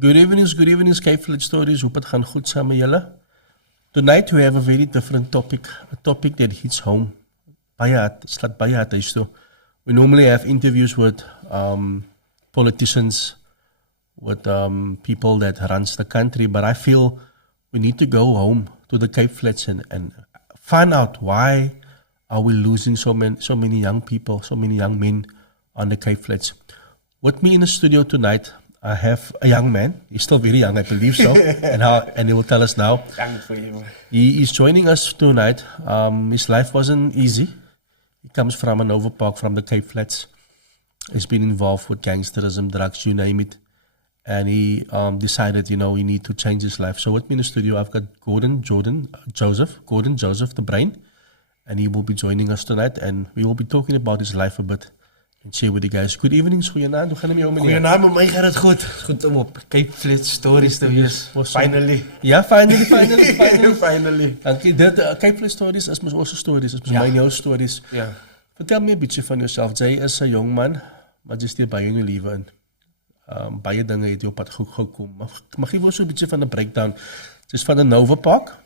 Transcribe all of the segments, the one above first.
Good evening, Skyflight Stories. Hoop het gaan goed samen met jullie. Tonight we have a very different topic, a topic that hits home. Slaat baie hard huis toe. We normally have interviews with politicians, with people that runs the country, but I feel we need to go home to the Cape Flats and find out why are we losing so many young people, so many young men on the Cape Flats. With me in the studio tonight, I have a young man. He's still very young, I believe so, and he will tell us now. Thank for you. He is joining us tonight. His life wasn't easy. He comes from an overpark from the Cape Flats. He's been involved with gangsterism, drugs, you name it. And he decided, he need to change his life. So with me in the studio, I've got Gordon Joseph, the Bruin. And he will be joining us tonight. And we will be talking about his life a bit. And share with you guys. Good evening, goeienaand. Hoe gaan het met jou, meneer? Goeienaand, met mij gaat het goed. Goed om op Cape Flats Stories te wees. Finally. Ja, finally. Finally. Dankie. Cape Flats Stories is onze stories. Is mijn jouw stories. Ja. Vertel me een beetje van jezelf. Jij is een jong man, maar je stier bij je leven in. Baie dinge het jou op pad gekomen. Mag je wel zo'n beetje van de breakdown? Het is van de Nova Park.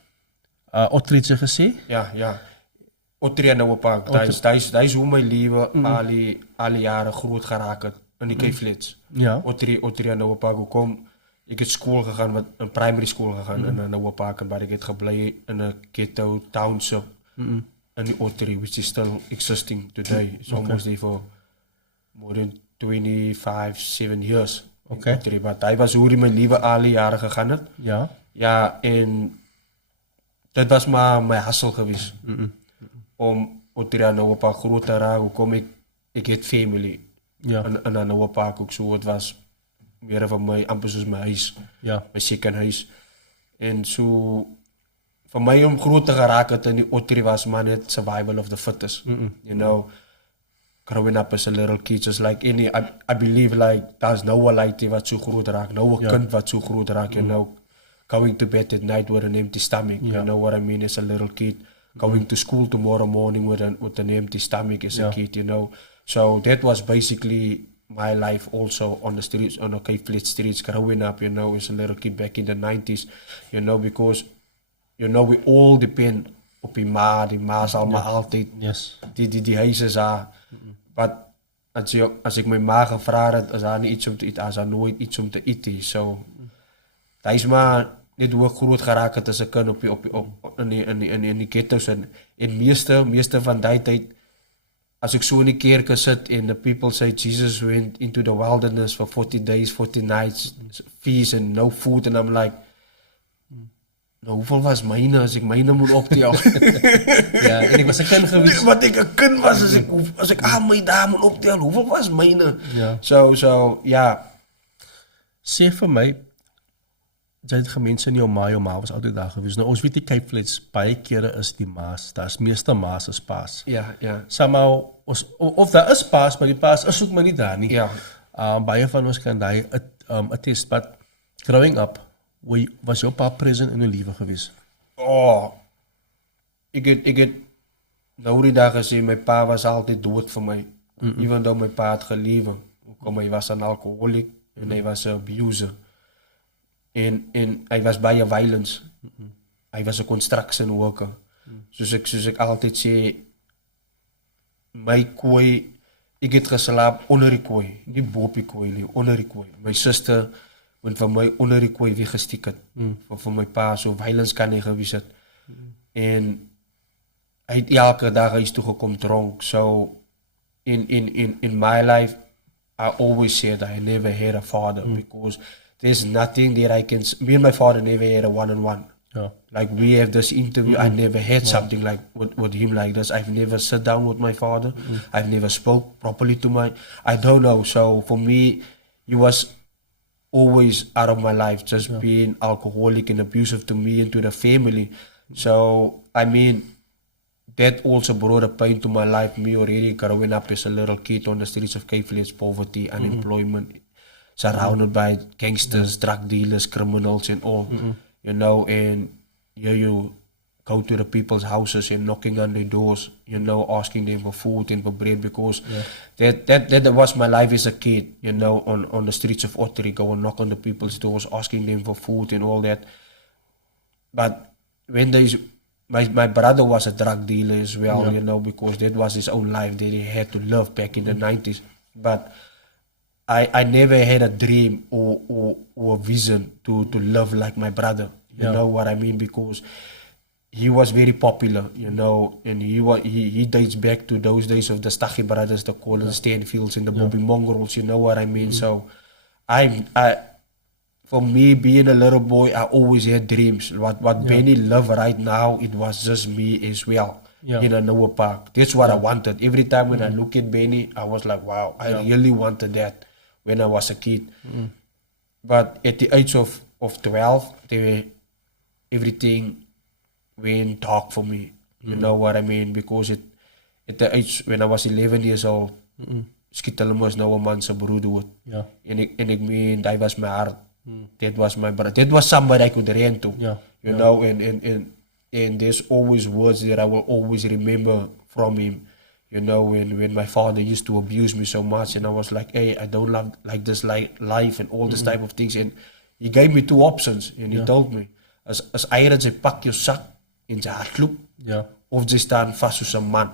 Otri het je gezegd? Ja. Otri en Nova Park. Dat is hoe mijn leven alle jaren groot geraakt in die Cape Flats. Ja. Otri en Nova Park. Hoe kom ik het school gegaan, een primary school gegaan in Nova Park. En waar ik het gebleven in een ghetto township. In die Otri, which is still existing today. It's almost there for more than 7 years. Okay. Maar hij was hoe mijn leven alle jaren gegaan het. Ja. Ja, en dat was maar mijn hassel geweest. Om Otri aan Nova Park groot te raken. Hoe kom ik het family. Ja. En aan Nova Park ook zo. Het was meer van mij, amper zoals mijn huis. Ja. Mijn ziekenhuis. En zo, voor mij om groot te geraken in die Otri was maar net survival of the fittest. You know, growing up as a little kid, just like any, I believe like, there's no one like wat zo groot raakt. No one kind wat zo groot raakt, you know. Going to bed at night with an empty stomach, you know what I mean, as a little kid. Going to school tomorrow morning with an empty stomach as a kid, you know. So that was basically my life also on the streets, on the Cape Flats streets, growing up, you know, as a little kid back in the 90s, you know, because, you know, we all depend op die ma is allemaal altijd, die huizen zijn. Maar als ik mijn ma gevraagd had, is daar niet iets om te eten, is daar nooit iets om te eten. So, dat is maar net hoe ik groot geraakt als ik kan in die ghetto's. En meeste van die tijd, als ik zo in die kerk zit en the people say Jesus went into the wilderness for 40 days, 40 nights, feast and no food. And I'm like, nou, hoeveel was mijne als ik mijne moet optellen? Ja, en ik was een kind geweest. Wat ik een kind was als ik aan mijn daar moet optellen, hoeveel was mijne? Ja. So, ja. Sê vir my, jy het gemense in jou ma was altyd daar gewees. Nou, ons weet die Cape Flats, baie kere is die maas, daar is meeste maas as paas. Ja. Somehow, of daar is paas, maar die paas is ook maar nie daar nie. Ja. Baie van ons kan die attest, but growing up, was jou pa present in jou leven geweest? Oh, ik het nou die dag gezien, mijn pa was altijd dood voor mij. Even though mijn pa had geleven. Hij was een alcoholic en hij was een abuser. En hij was bij violence. Hij was een construction worker. Soos ik altijd zei, mijn kooi, ik heb geslapen onder die kooi. Niet boven die kooi, nie, onder die kooi. Mijn zuster, want van mij onder die kooi weggestikt het. Van mijn pa, zo violence kan hij geweest het. En hij heeft elke dag is toegekomen dronk. So, in my life, I always said I never had a father because there's nothing that I can. Me and my father never had a one-on-one. Yeah. Like we have this interview, I never had something like with him like this. I've never sat down with my father. I've never spoke properly to I don't know. So for me, he was always out of my life, just being alcoholic and abusive to me and to the family. So I mean, that also brought a pain to my life. Me already growing up as a little kid on the streets of Cape Flats, poverty, unemployment, surrounded by gangsters, drug dealers, criminals and all. You know, and you go to the people's houses and knocking on their doors, you know, asking them for food and for bread, because that was my life as a kid, you know, on the streets of Ottery, go and knock on the people's doors, asking them for food and all that. But when my brother was a drug dealer as well, you know, because that was his own life that he had to live back in the 90s. But I never had a dream or a vision to live like my brother. You know what I mean? Because he was very popular, you know, and he dates back to those days of the Stachy brothers, the Colin Stanfields and the Bobby Mongrels, you know what I mean? So for me, being a little boy, I always had dreams. What Benny love right now, it was just me as well in a Noah Park. That's what I wanted. Every time when I look at Benny, I was like, wow, I really wanted that when I was a kid. But at the age of 12, everything went dark for me. You know what I mean? Because at the age when I was 11 years old, skiet hulle mos nou 'n man se broer dood. En ek meen, that was my heart. That was my brother. That was somebody I could run to. You know, and there's always words that I will always remember from him. You know, when my father used to abuse me so much, and I was like, hey, I don't like this life and all this type of things. And he gave me two options, and he told me, as eieren jy pak jou sak en jy hardloop, of jy staan vas soos 'n man.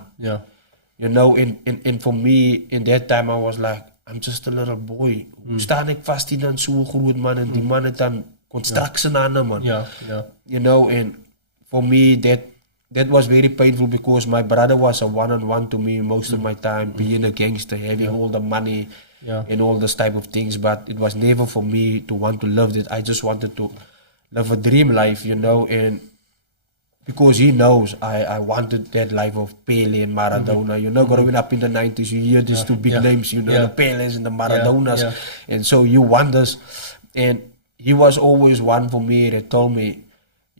You know, and for me, in that time, I was like, I'm just a little boy. Hoe staan ek vast in dan so groot man, en die man het dan construction aan hom, man. You know, and for me, that was very painful, because my brother was a one-on-one to me most of my time, being a gangster, having all the money and all this type of things. But it was never for me to want to live that. I just wanted to live a dream life, you know, and because he knows I wanted that life of Pele and Maradona. You know, growing up in the 90s, you hear these two big names, you know, the Peles and the Maradonas. And so you want this. And he was always one for me that told me,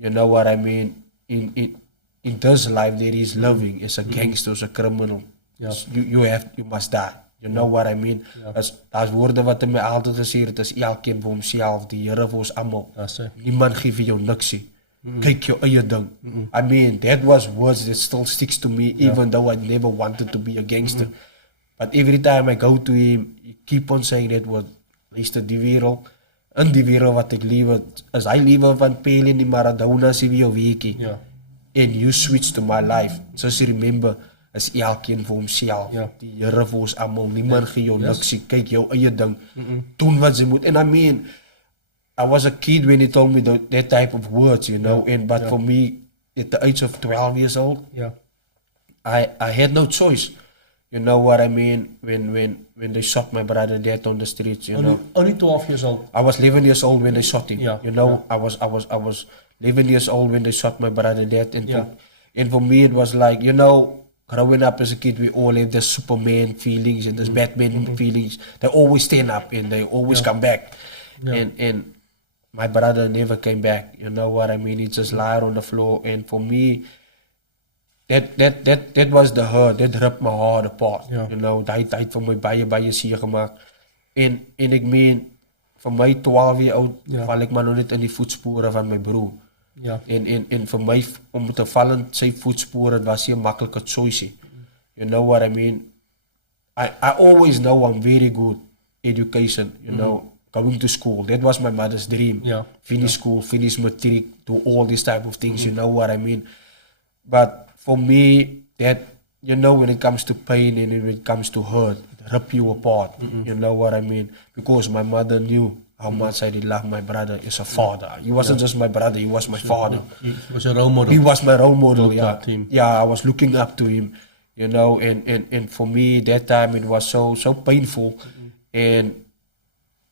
you know what I mean, in this life that he's living as a gangster, as a criminal, you must die. You know what I mean? As woorde wat hy my altyd gesê het, is elkeen vir homself, die Here vir ons almal. Niemand gee vir jou niksie. Kyk jou eie ding. I mean, that was words that still sticks to me, even though I never wanted to be a gangster. But every time I go to him, he keep on saying that word, luister, die wereld, in die wereld wat ek liewe, is hy liewe van Pele en die Maradona sê wie jou weekie. And you switch to my life. Just remember, is elkeen vir homself. Die Here vir ons almal, niemand gee jou niksie, kyk jou eie ding, doen wat jy moet. And I mean, I was a kid when he told me that type of words, you know, but for me, at the age of 12 years old, I had no choice. You know what I mean? When they shot my brother dead on the streets, you know. Only 12 years old. I was 11 years old when they shot him. You know, I was 11 years old when they shot my brother dead, and for me it was like, you know, growing up as a kid, we all have the Superman feelings and this Batman feelings. They always stand up and they always come back, and my brother never came back. You know what I mean? He just lied on the floor, and for me, that was the hurt. That ripped my heart apart. You know, dat het vir my baie seer gemaak. En ek meen, vir my 12 jaar oud, val ek maar nog net in die voetspore van my broer. En vir my, om te val in sy voetspore, het was nie 'n maklike choice. You know what I mean? I always know I'm very good education, you know, going to school. That was my mother's dream. Finish school, finish matric, do all these type of things, you know what I mean? But for me, that, you know, when it comes to pain and when it comes to hurt, it rip you apart. You know what I mean? Because my mother knew how much I did love my brother as a father. He wasn't just my brother, he was my father. He was a role model. He was my role model, I was looking up to him, you know, and for me, that time, it was so painful. And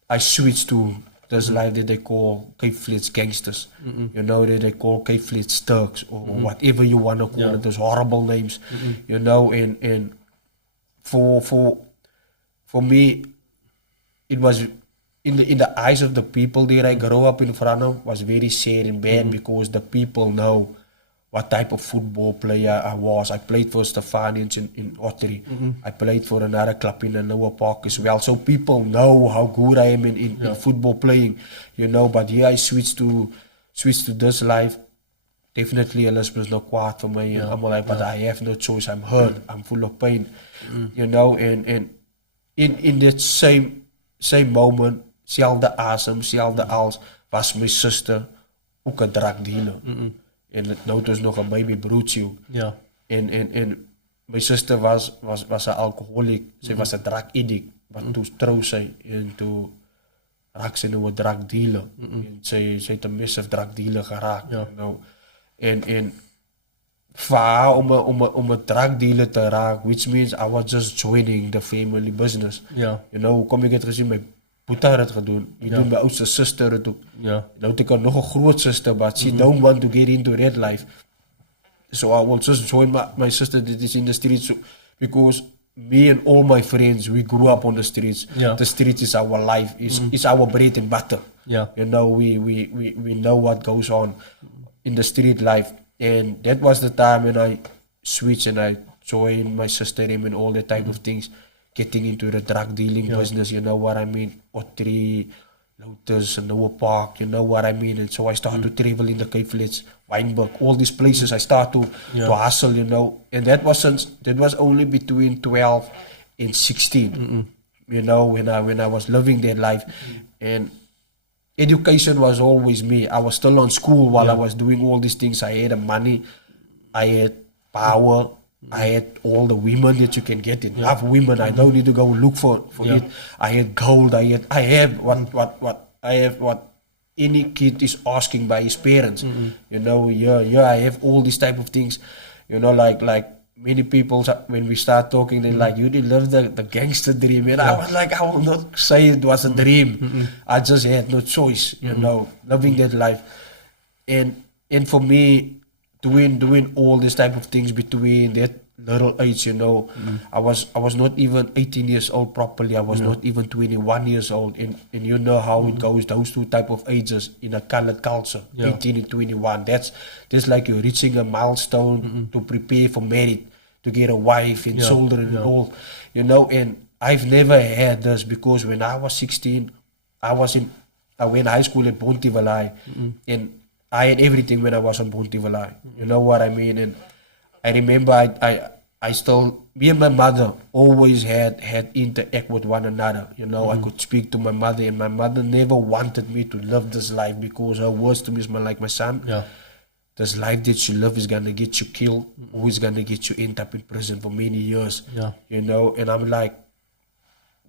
I switched to this life that they call Cape Flats gangsters. You know, that they call Cape Flats thugs, or whatever you want to call it, those horrible names. You know, and for me, it was in the eyes of the people that I grew up in front of, was very sad and bad, because the people know what type of football player I was. I played for Stefanians in Ottery. I played for another club in the Noah Park as well. So people know how good I am in football playing, you know. But here I switched to this life definitely hulle is nou kwaad vir my en almal like, but I have no choice. I'm hurt. I'm full of pain. You know, and in that same moment, selfde asem, selfde als, was my suster ook 'n drug dealer. En nou het ons nog 'n baby broertjie ook. Ja. En my suster was 'n alcoholic. Sy was 'n drug addict. Maar toe trou sy en toe raak sy nou 'n drug dealer. En sy het 'n massive drug dealer geraak. Ja. Nou, en vir haar om 'n drug dealer te raak, which means I was just joining the family business. Ja. You know, kom ek het gesien my Boeta het gedoen. Jy doen my oudste suster het ook. Ja. Nou het ek nog 'n groot suster, but she don't want to get into that life. So I will just join my sister that is in the streets because me and all my friends, we grew up on the streets. Yeah. The streets is our life, is our bread and butter. Yeah. You know, we know what goes on in the street life. And that was the time when I switched and I joined my sister and all that type of things, getting into the drug dealing business, you know what I mean? Otri, Lotus, and Noah Park, you know what I mean? And so I started to travel in the Cape Flats, Wynberg, all these places. I started to hustle, you know. And that was only between 12 and 16, you know, when I was living that life. And education was always me. I was still on school while I was doing all these things. I had money, I had power, I had all the women that you can get, enough women. I don't need to go look for it. I had gold. I have what any kid is asking by his parents. You know, I have all these type of things. You know, like many people, when we start talking, they're like, you didn't live the gangster dream. And I was like, I will not say it was a dream. I just had no choice, you know, living that life. And for me, doing all these type of things between that little age, you know, I was not even 18 years old properly. I was not even 21 years old. And you know how it goes, those two type of ages in a colored culture, 18 and 21. That's like you're reaching a milestone to prepare for marriage, to get a wife and children and all, you know. And I've never had this because when I was 16, I went high school at Bontevallei, and I had everything when I was on Bontevallei. You know what I mean? And I remember I still, me and my mother always had interact with one another. You know, I could speak to my mother, and my mother never wanted me to live this life because her words to me is like, my son, this life that you live is gonna get you killed, or is gonna get you end up in prison for many years. You know, and I'm like,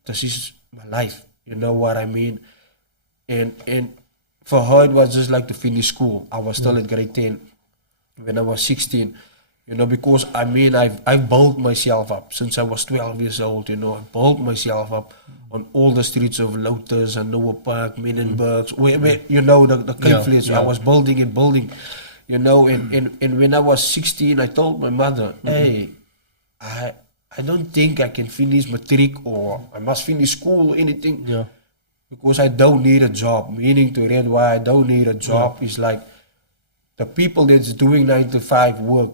this is my life. You know what I mean? And for her, it was just like to finish school. I was still at grade 10 when I was 16. You know, because I mean, I've built myself up since I was 12 years old. You know, I built myself up on all the streets of Lotus and Noah Park, Menenbergs, where you know, the Cape Flats. I was building, you know, and when I was 16, I told my mother, hey, I don't think I can finish matric or I must finish school or anything. Because I don't need a job. Meaning to read why I don't need a job is like the people that's doing 9 to 5 work,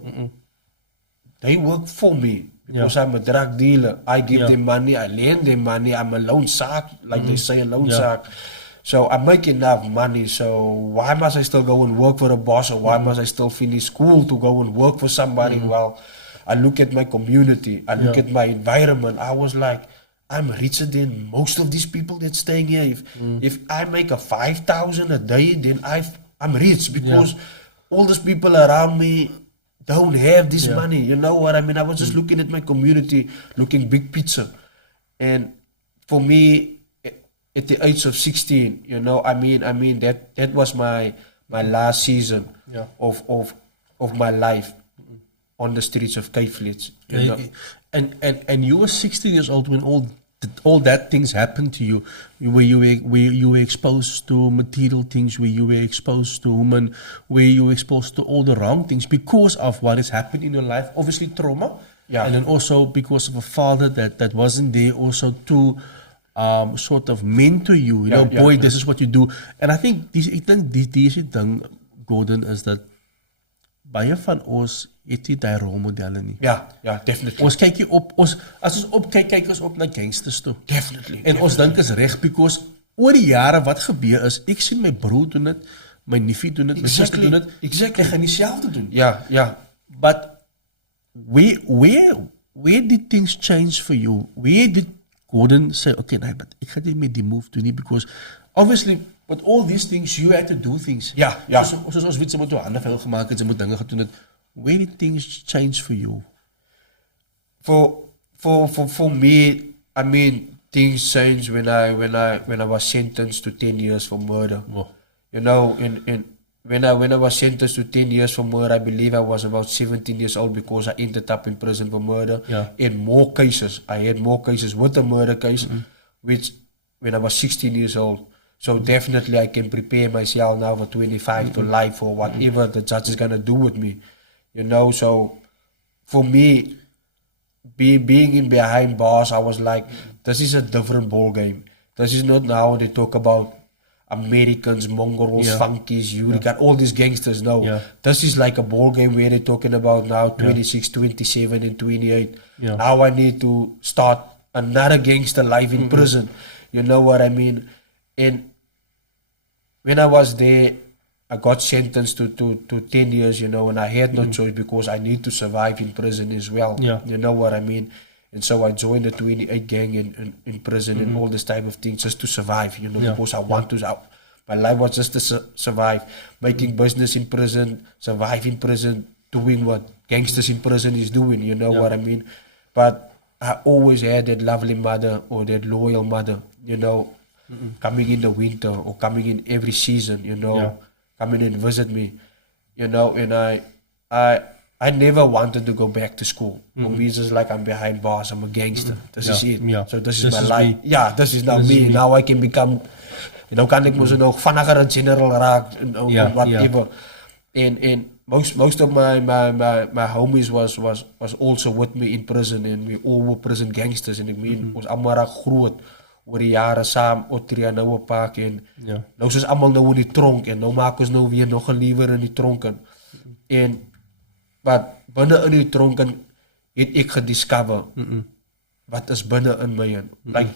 they work for me because I'm a drug dealer. I give them money, I lend them money, I'm a loan shark, like they say, a loan shark. So I make enough money, so why must I still go and work for a boss, or why must I still finish school to go and work for somebody? Well, I look at my community, I look at my environment, I was like, I'm richer than most of these people that's staying here. If I make a 5,000 a day, then I'm rich because all these people around me don't have this money. You know what I mean? I was just looking at my community, looking big picture. And for me, at the age of 16, you know, I mean that was my last season of my life on the streets of Cape Flats. You know? And you were 16 years old when all that things happened to you, where you were exposed to material things, where you were exposed to women, where you were exposed to all the wrong things because of what has happened in your life. Obviously trauma, and then also because of a father that wasn't there also to sort of mentor you. You know, boy, this is what you do. And I think this thing, Gordon, is that baie van ons het nie die rolmodelle nie. Ja, definitely. Ons kyk as ons opkyk, kyk ons op na gangsters toe. Definitely. En ons dink is reg because oor die jare wat gebeur is, ek sien my broer doen dit, my neefie doen dit, my suster doen dit. Exactly. Ek gaan dieselfde doen. Ja. But where did things change for you? Where did Gordon say, okay, nee, but ek gaan nie met die move doen nie, because obviously with all these things you had to do things. Ja. Soos ons weet, sy moet jou hande vuil gemaak het, sy moet dinge gedoen het. Where did things change for you? For me, I mean, things changed when I was sentenced to 10 years for murder. Oh. You know, when I was sentenced to 10 years for murder, I believe I was about 17 years old because I ended up in prison for murder. Yeah. In more cases, I had more cases with the murder case, which when I was 16 years old. So definitely I can prepare myself now for 25 to life or whatever the judge is gonna do with me. You know, so for me, being in behind bars, I was like, this is a different ball game. This is not now they talk about Americans, Mongols, Funkies, you got all these gangsters. No, this is like a ball game where they're talking about now 26, 27 and 28. Now I need to start another gangster life in prison. You know what I mean? And when I was there, I got sentenced to 10 years, you know, and I had no choice because I need to survive in prison as well. You know what I mean? And so I joined the 28 gang in prison and all this type of things just to survive, you know, because I want to. My life was just to survive, making business in prison, survive in prison, doing what gangsters in prison is doing, you know what I mean? But I always had that lovely mother or that loyal mother, you know, coming in the winter or coming in every season, you know, coming and visit me, you know, and I never wanted to go back to school. For me, it's just like I'm behind bars. I'm a gangster. This is it. So this is my life. Me. Yeah, this is now me. Now I can become, you know, kan ek mos nou vinniger 'n general raak, whatever. And most of my homies was also with me in prison, and we all were prison gangsters. And ek meen, ons almal raak groot oor die jare saam, Otria nou op pak en nou soos almal nou in die tronk en nou maak ons nou weer nog 'n liewer in die tronk en wat binne in die tronken het ek gediscover wat is binne in my in. Like,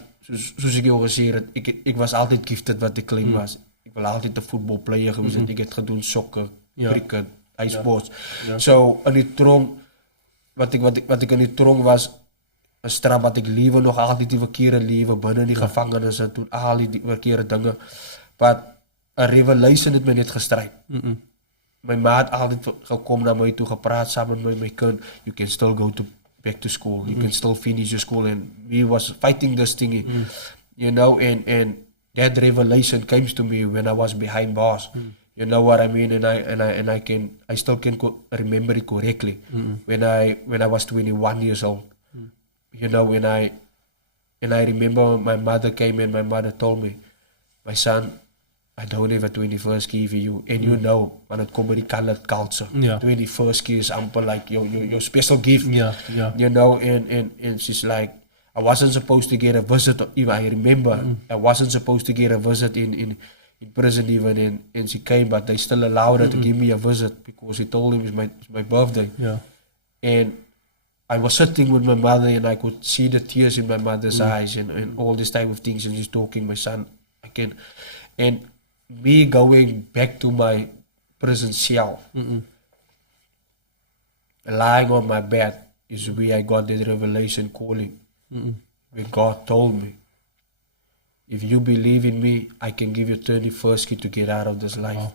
soos ek jou gesê het, ek was altyd gifted wat ek klein was. Ek wil altyd 'n voetbalplayer gewees het. Ek het gedoen sokker, cricket, ijssports. So in die tronk, wat ek in die tronk was, 'n straf wat ek liewe nog altyd die verkeerde liewe binne in die gevangenis en doen al die verkeerde dinge. But 'n revelation het my net gestryd. My ma het altyd gekom na my toe, gepraat saam met my kind. You can still go back to school. You can still finish your school. And we was fighting this thing, you know, and that revelation came to me when I was behind bars. You know what I mean? And I still can remember it correctly. When I was 21 years old, you know, and I remember my mother came and my mother told me, my son, I don't have a 21st key for you. And you know, when it comes to the colored culture, 21st key is amper like your special gift. You know, and she's like, I wasn't supposed to get a visit. Even I remember, I wasn't supposed to get a visit in prison even, and she came, but they still allowed her to give me a visit because he told him it's my birthday. And I was sitting with my mother and I could see the tears in my mother's eyes and all this type of things, and she's talking, my son, and me going back to my prison cell, lying on my bed is where I got that revelation calling, where God told me, if you believe in me, I can give you 31st key to get out of this life.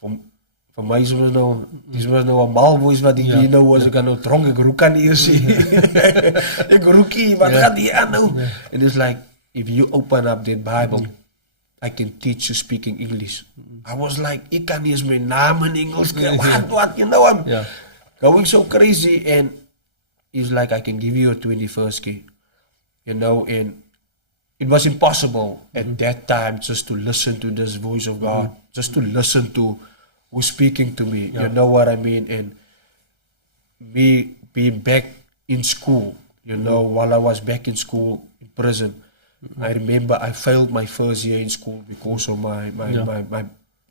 Vir my is mos nou, dis mos nou 'n mal voice wat ek hier nou was, ek kan nou dronk, ek roek aan eers sien. Ek roekie, wat gaan die aan nou? And it's like, if you open up that Bible, I can teach you speaking English. I was like, ek kan nie eens my naam in Engels kry. What, you know, I'm going so crazy. And it's like, I can give you a 21st key. You know, and it was impossible at that time just to listen to this voice of God, just to listen to who's speaking to me. You know what I mean? And me being back in school, you know, while I was back in school, in prison, I remember I failed my first year in school because of my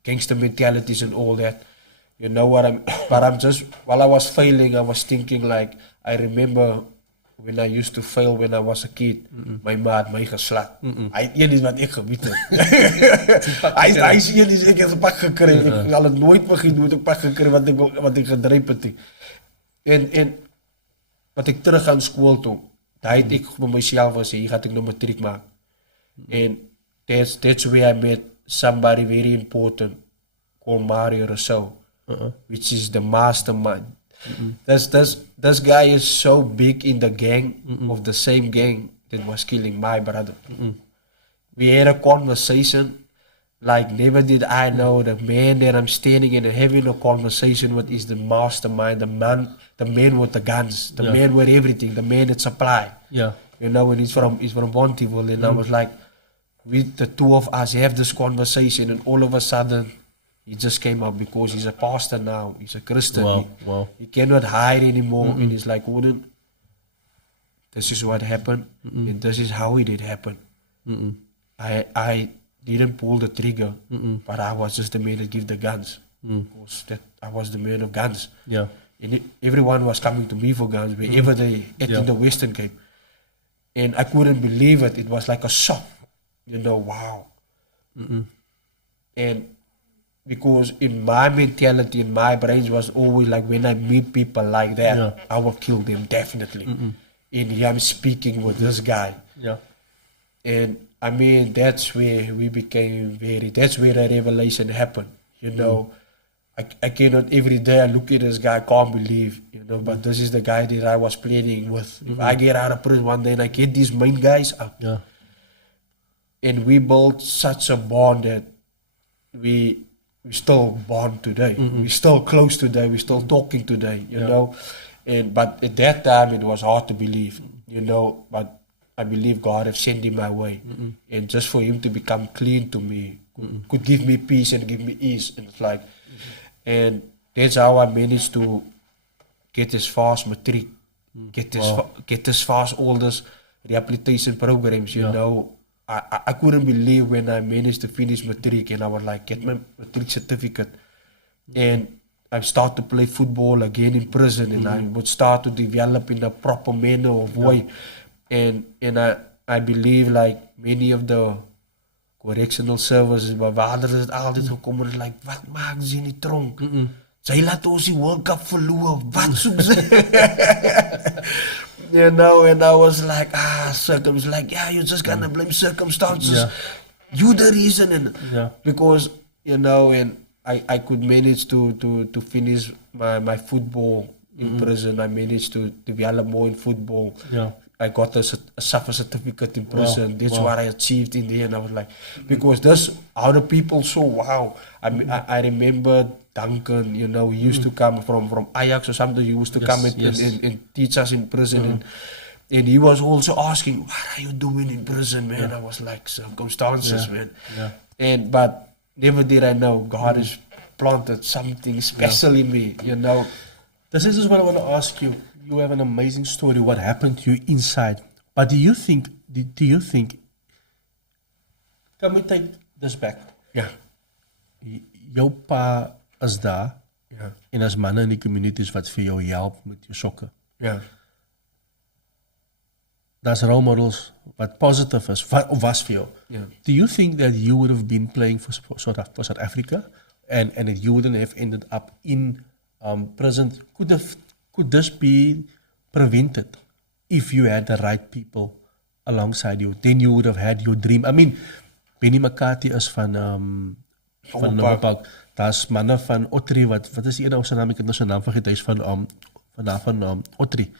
gangster mentalities and all that. You know what but I'm just, while I was failing, I was thinking like, I remember when I used to fail when I was a kid, my ma het my geslaat. Hy het een wat ek gebied het. Hy is een ek het 'n pak gekry. Ek al het nooit vergeet hoe ek pak gekry wat ek gedryf het. En wat ek terug aan skool toe, daai het ek vir myself gesê, hier gaan ek nou matriek maak. And that's where I met somebody very important called Mario Rousseau, which is the mastermind. This guy is so big in the gang of the same gang that was killing my brother. We had a conversation like never did I know the man that I'm standing and having a conversation with is the mastermind, the man with the guns, the man with everything, the man that supply. Yeah. You know, and he's from Bonteville, and I was like, with the two of us have this conversation, and all of a sudden, he just came up because he's a pastor now. He's a Christian. Wow. He cannot hide anymore, and he's like, Wooden, this is what happened, and this is how it did happen. I didn't pull the trigger, but I was just the man that gave the guns. Because I was the man of guns. Yeah. And everyone was coming to me for guns wherever they ate in the Western Cape. And I couldn't believe it. It was like a shock. You know, wow. And because in my mentality, in my brains was always like when I meet people like that, I will kill them definitely. And here I'm speaking with this guy. Yeah. And I mean, that's where we became that's where the revelation happened. You know, I cannot every day I look at this guy, I can't believe, you know, but this is the guy that I was planning with. If I get out of prison one day and I get these main guys up. Yeah. And we built such a bond that we still bond today. We're still close today. We're still talking today, you know. But at that time, it was hard to believe, you know. But I believe God have sent him my way. And just for him to become clean to me, could give me peace and give me ease. And it's like, and that's how I managed to get as far as matric, get as far as all those rehabilitation programs, you know. I couldn't believe when I managed to finish matric and I was like, get my matric certificate. And I started to play football again in prison and I would start to develop in a proper manner of way. And I believe like many of the correctional services, my vader is altijd gekomen en like, wat maken ze in die tronk? Zij laten ons die World Cup verloren, wat zoeken ze? You know, and I was like, circumstances, like, you're just gonna blame circumstances. You the reason, and because, you know, and I could manage to finish my football in prison. I managed to develop more in football. I got a suffer certificate in prison. That's what I achieved in the end. I was like, because that's how the people saw, wow. I remember Duncan, you know, he used to come from Ajax or something. He used to come and teach us in prison. And he was also asking, what are you doing in prison, man? I was like, circumstances, man. But never did I know God has planted something special in me, you know. This is what I want to ask you. You have an amazing story, what happened to you inside. But do you think, can we take this back? Yeah. Jou pa is daar, en as manne in die communities wat vir jou help met jou sokke. That's role models what positive is, of was for you. Do you think that you would have been playing for South Africa and that you wouldn't have ended up in prison? Could this be prevented if you had the right people alongside you? Then you would have had your dream. I mean, Benny McCarthy is van Novapark. Daar's manne van Otri, wat is die ene ou se naam? Ek het nou sy naam vergeet. Hy is van Otri.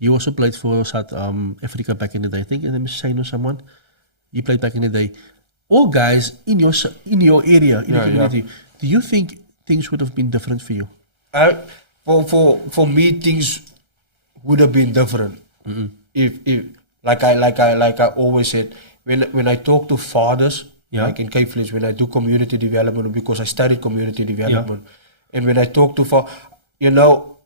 He also played for South Africa back in the day. I think his name is Shane or someone. He played back in the day. All guys in your area, in the community. Do you think things would have been different for you? For me, things would have been different. If like I always said, when I talk to fathers, like in Cape Flats, when I do community development, because I studied community development, and when I talk to you know,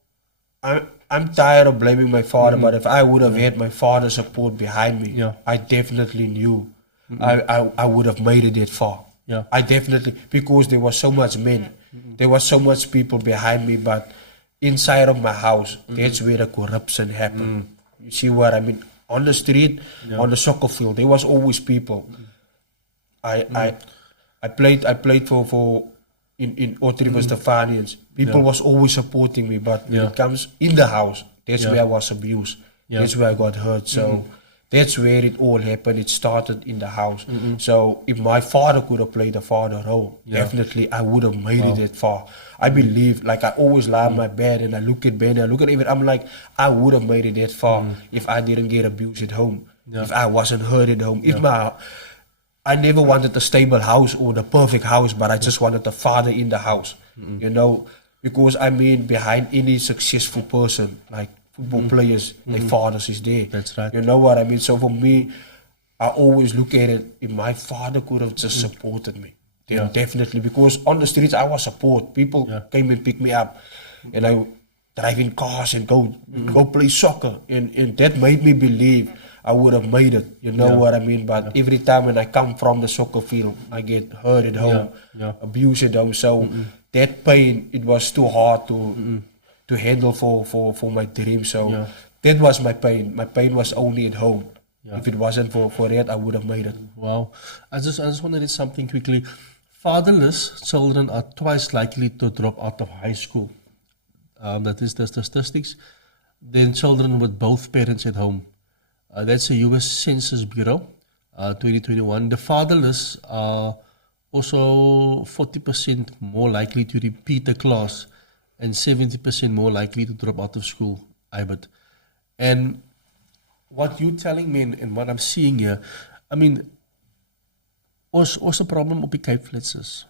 I'm tired of blaming my father, but if I would have had my father's support behind me, I definitely knew I would have made it that far. I definitely, because there was so much men, there was so much people behind me, but inside of my house, that's where the corruption happened. You see what I mean? On the street, on the soccer field, there was always people. I played for in Otri Stefanians. People was always supporting me, but when it comes in the house, that's where I was abused. That's where I got hurt. So that's where it all happened. It started in the house. So if my father could have played a father role, definitely I would have made it that far. I believe, like I always lie on my bed and I look at Ben, I look at everything. I'm like, I would have made it that far if I didn't get abused at home. If I wasn't hurt at home. I never wanted a stable house or the perfect house, but I just wanted a father in the house. You know, because I mean, behind any successful person, like football players, their fathers is there. That's right. You know what I mean? So for me, I always look at it, if my father could have just supported me, then definitely, because on the streets I was support. People came and picked me up, and I drive in cars and go play soccer, and that made me believe I would have made it. You know what I mean? But every time when I come from the soccer field, I get hurt at home, abused at home. So that pain, it was too hard to handle for my dream. So that was my pain. My pain was only at home. If it wasn't for that, I would have made it. Wow. I just want to read something quickly. Fatherless children are twice likely to drop out of high school. That is the statistics. Then children with both parents at home. That's a U.S. Census Bureau, 2021. The fatherless are also 40% more likely to repeat a class and 70% more likely to drop out of school, Ibert. And what you're telling me and what I'm seeing here, I mean, ons 'n probleem op die Cape Flats is.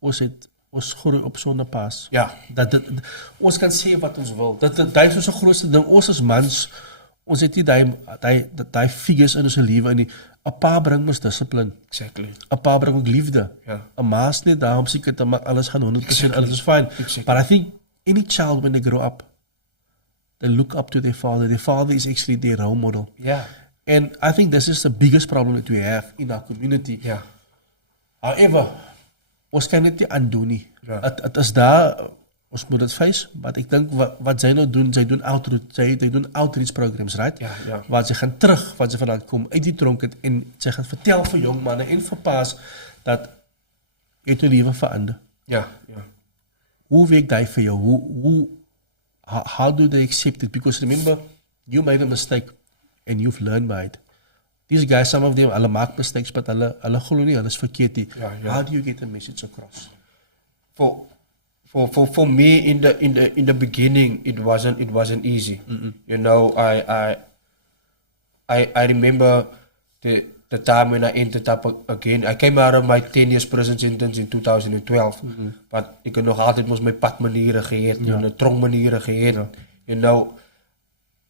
Ons groei op sonder pas. Ja. Ons kan sê wat ons wil. Dit is ons grootste ding. Ons as mans, ons het nie daai figures in ons lewe nie. 'n Pa bring ons dissipline. Exactly. 'n Pa bring ook liefde. Ja. 'n Ma is nie daar om seker te maak alles gaan 100%, alles is fine. Exactly. But I think any child when they grow up, they look up to their father. Their father is actually their role model. Yeah. And I think this is the biggest problem that we have in our community. Yeah. However, ons kan dit nie aandoen nie. Ja. Het is daar, ons moet het face, maar ek dink wat sy nou doen, sy doen outreach programs, right? Ja. Waar sy gaan terug, waar sy vandaan kom, uit die tronk het, en sy gaan vertel vir jong manne en vir paas, dat jy het jou lewe verander. Ja. Hoe werk die vir jou? How do they accept it? Because remember, you made a mistake and you've learned by it. These guys, some of them, hulle maak mistakes, but hulle glo nie, hulle is verkeerd nie. Ja. How do you get a message across? For me in the beginning, it wasn't easy. You know, I remember the time when I ended up again. I came out of my 10 years prison sentence in 2012, but ek het nog altyd mos my padmaniere gehad, en tronkmaniere gehad. You know,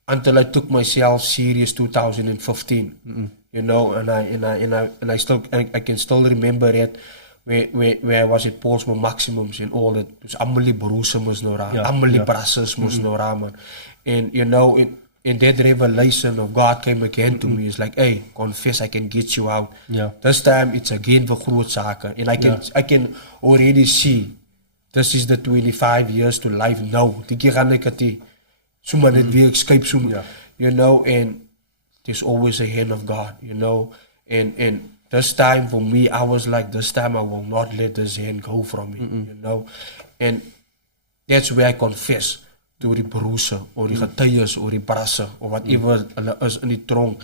until I took myself serious 2015. You know, and I can still remember it. Where I was at Paulsman Maximums and all that. Dus allemaal die broers moest nou raam. Allemaal die brassers moest nou raam. And you know, in that revelation of God came again to me. It's like, hey, confess, I can get you out. This time it's again for groot zaken. And I can already see, this is the 25 years to life now. Die keer gaan ek het die, sommer net weer escape, you know, and there's always a hand of God, you know, and this time for me, I was like, this time I will not let this hand go from me, you know. And that's where I confess to die broers, or die getuies, or die brasse, or whatever hulle is in die tronk,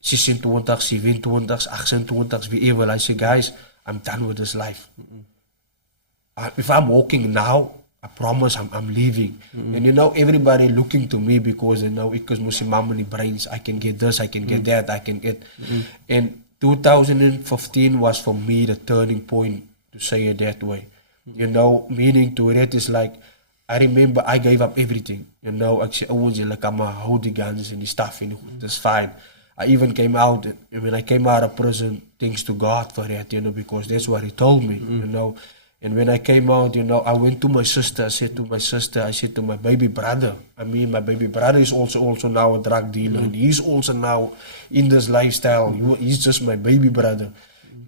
26, 27, 28, wherever. I say, guys, I'm done with this life. If I'm walking now, I promise I'm leaving. And you know, everybody looking to me because they know, because many brains, I can get this, I can get that, I can get. And 2015 was for me the turning point, to say it that way. You know, meaning to it is like, I remember I gave up everything. You know, I said, oh, like I'm gonna hold the guns and the stuff, and that's fine. I even came out, when I came out of prison, thanks to God for that, you know, because that's what He told me, you know. And when I came out, you know, I went to my sister. I said to my baby brother. I mean, my baby brother is also now a drug dealer. And he's also now in this lifestyle. He's just my baby brother.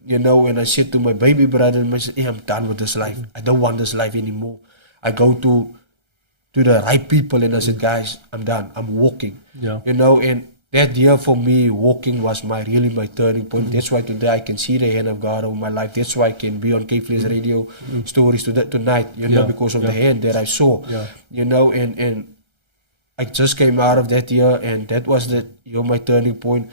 You know, and I said to my baby brother, I said, hey, I'm done with this life. I don't want this life anymore. I go to to the right people, and I said, guys, I'm done. I'm walking. Yeah. You know, and that year for me, walking was really my turning point. That's why today I can see the hand of God over my life. That's why I can be on K-Flash Radio stories tonight, you know, because of the hand that I saw. Yeah. You know, and I just came out of that year, and that was my turning point.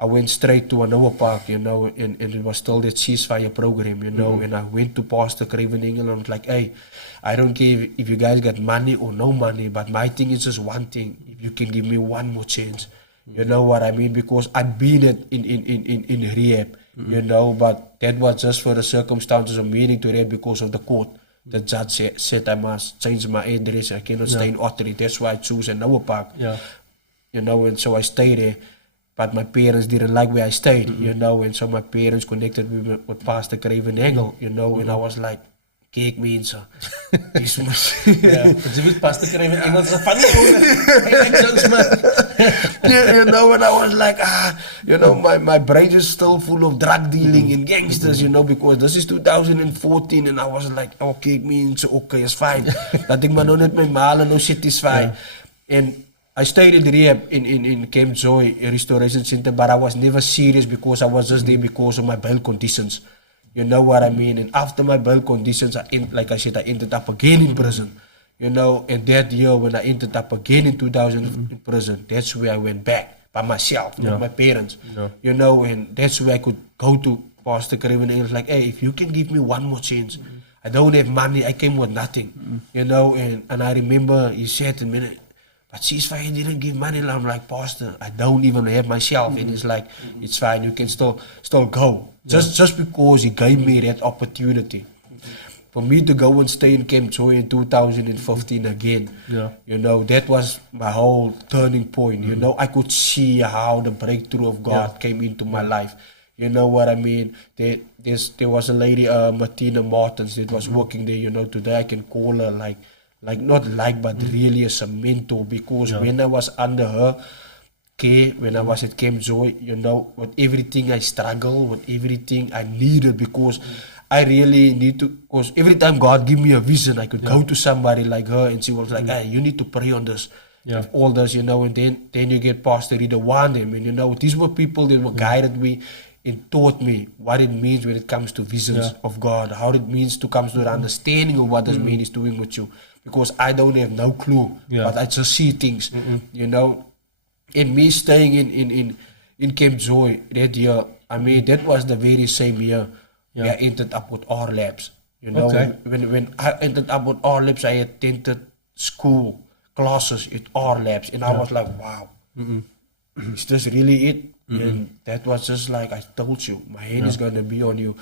I went straight to another park, you know, and it was still that ceasefire program, you know, and I went to Pastor Craven Engel, and I was like, hey, I don't care if you guys got money or no money, but my thing is just one thing. If you can give me one more chance, you know what I mean? Because I've been in rehab, you know, but that was just for the circumstances of meaning to rehab because of the court. The judge said I must change my address. I cannot stay in Ottery. That's why I choose another park. Yeah. You know, and so I stayed there. But my parents didn't like where I stayed, you know, and so my parents connected me with Pastor Craven Engel, you know, and I was like, kijk mensen. Ja, je weet Pastor Craven Engel is een funny owner. Yeah, you know, and I was like, you know, my brain is still full of drug dealing and gangsters, you know, because this is 2014 and I was like, oh, kijk mensen, okay, it's fine. Dat ik maar nog niet met malen, no shit is fine. And I stayed in rehab in Camp Joy Restoration Center, but I was never serious because I was just there because of my bail conditions. You know what I mean? And after my bail conditions, like I said, I ended up again in prison. You know, and that year when I ended up again in 2000 in prison, that's where I went back by myself, not my parents. You know, and that's where I could go to Pastor Craven and he was like, hey, if you can give me one more chance, I don't have money, I came with nothing. You know, and I remember he said to me, but ceasefire didn't give money. And I'm like, Pastor, I don't even have myself. And he's like, it's fine, you can still go. Just because he gave me that opportunity. For me to go and stay in Camp Joy in 2015 again, you know, that was my whole turning point. You know, I could see how the breakthrough of God came into my life. You know what I mean? There was a lady, Martina Martins, that was working there. You know, today I can call her but really as a mentor, because when I was under her care, when I was at Camp Joy, you know, with everything I struggled, with everything I needed, because I really need to, because every time God give me a vision, I could go to somebody like her and she was like, hey, you need to pray on this, all this, you know, and then you get Pastor Rita Wandem, and you know, these were people that were guided me and taught me what it means when it comes to visions of God, how it means to come to the understanding of what this man is doing with you. Because I don't have no clue, but I just see things, you know. And me staying in Camp Joy that year, I mean, that was the very same year where I ended up with R Labs. You know, when I ended up with R Labs, I attended school classes at R Labs, and I was like, wow, is this really it? And that was just like, I told you, my hand is going to be on you.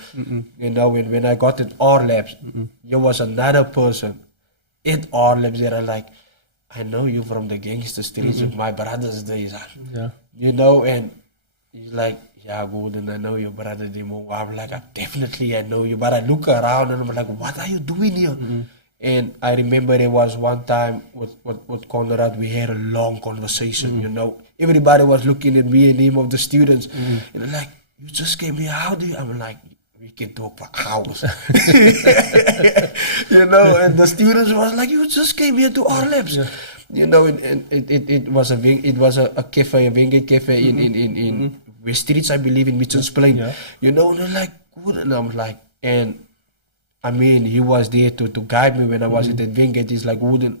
You know, and when I got at R Labs, there was another person at R Labs that are like, I know you from the gangster streets of my brother's days. You know, and he's like, yeah, good, and I know your brother Demo. I'm like, definitely I know you. But I look around and I'm like, what are you doing here? And I remember there was one time with Conrad, we had a long conversation, you know. Everybody was looking at me and him of the students. And they're like, you just came here, how do you? I'm like, we can talk for hours. You know, and the students was like, you just came here to our labs. You know, and it was a cafe, a Wenge cafe in West Streets, I believe, in Mitchell's Plain. You know, and they're like, good. And I'm like, and I mean, he was there to guide me when I was at that Wenge. He's like, Wooden,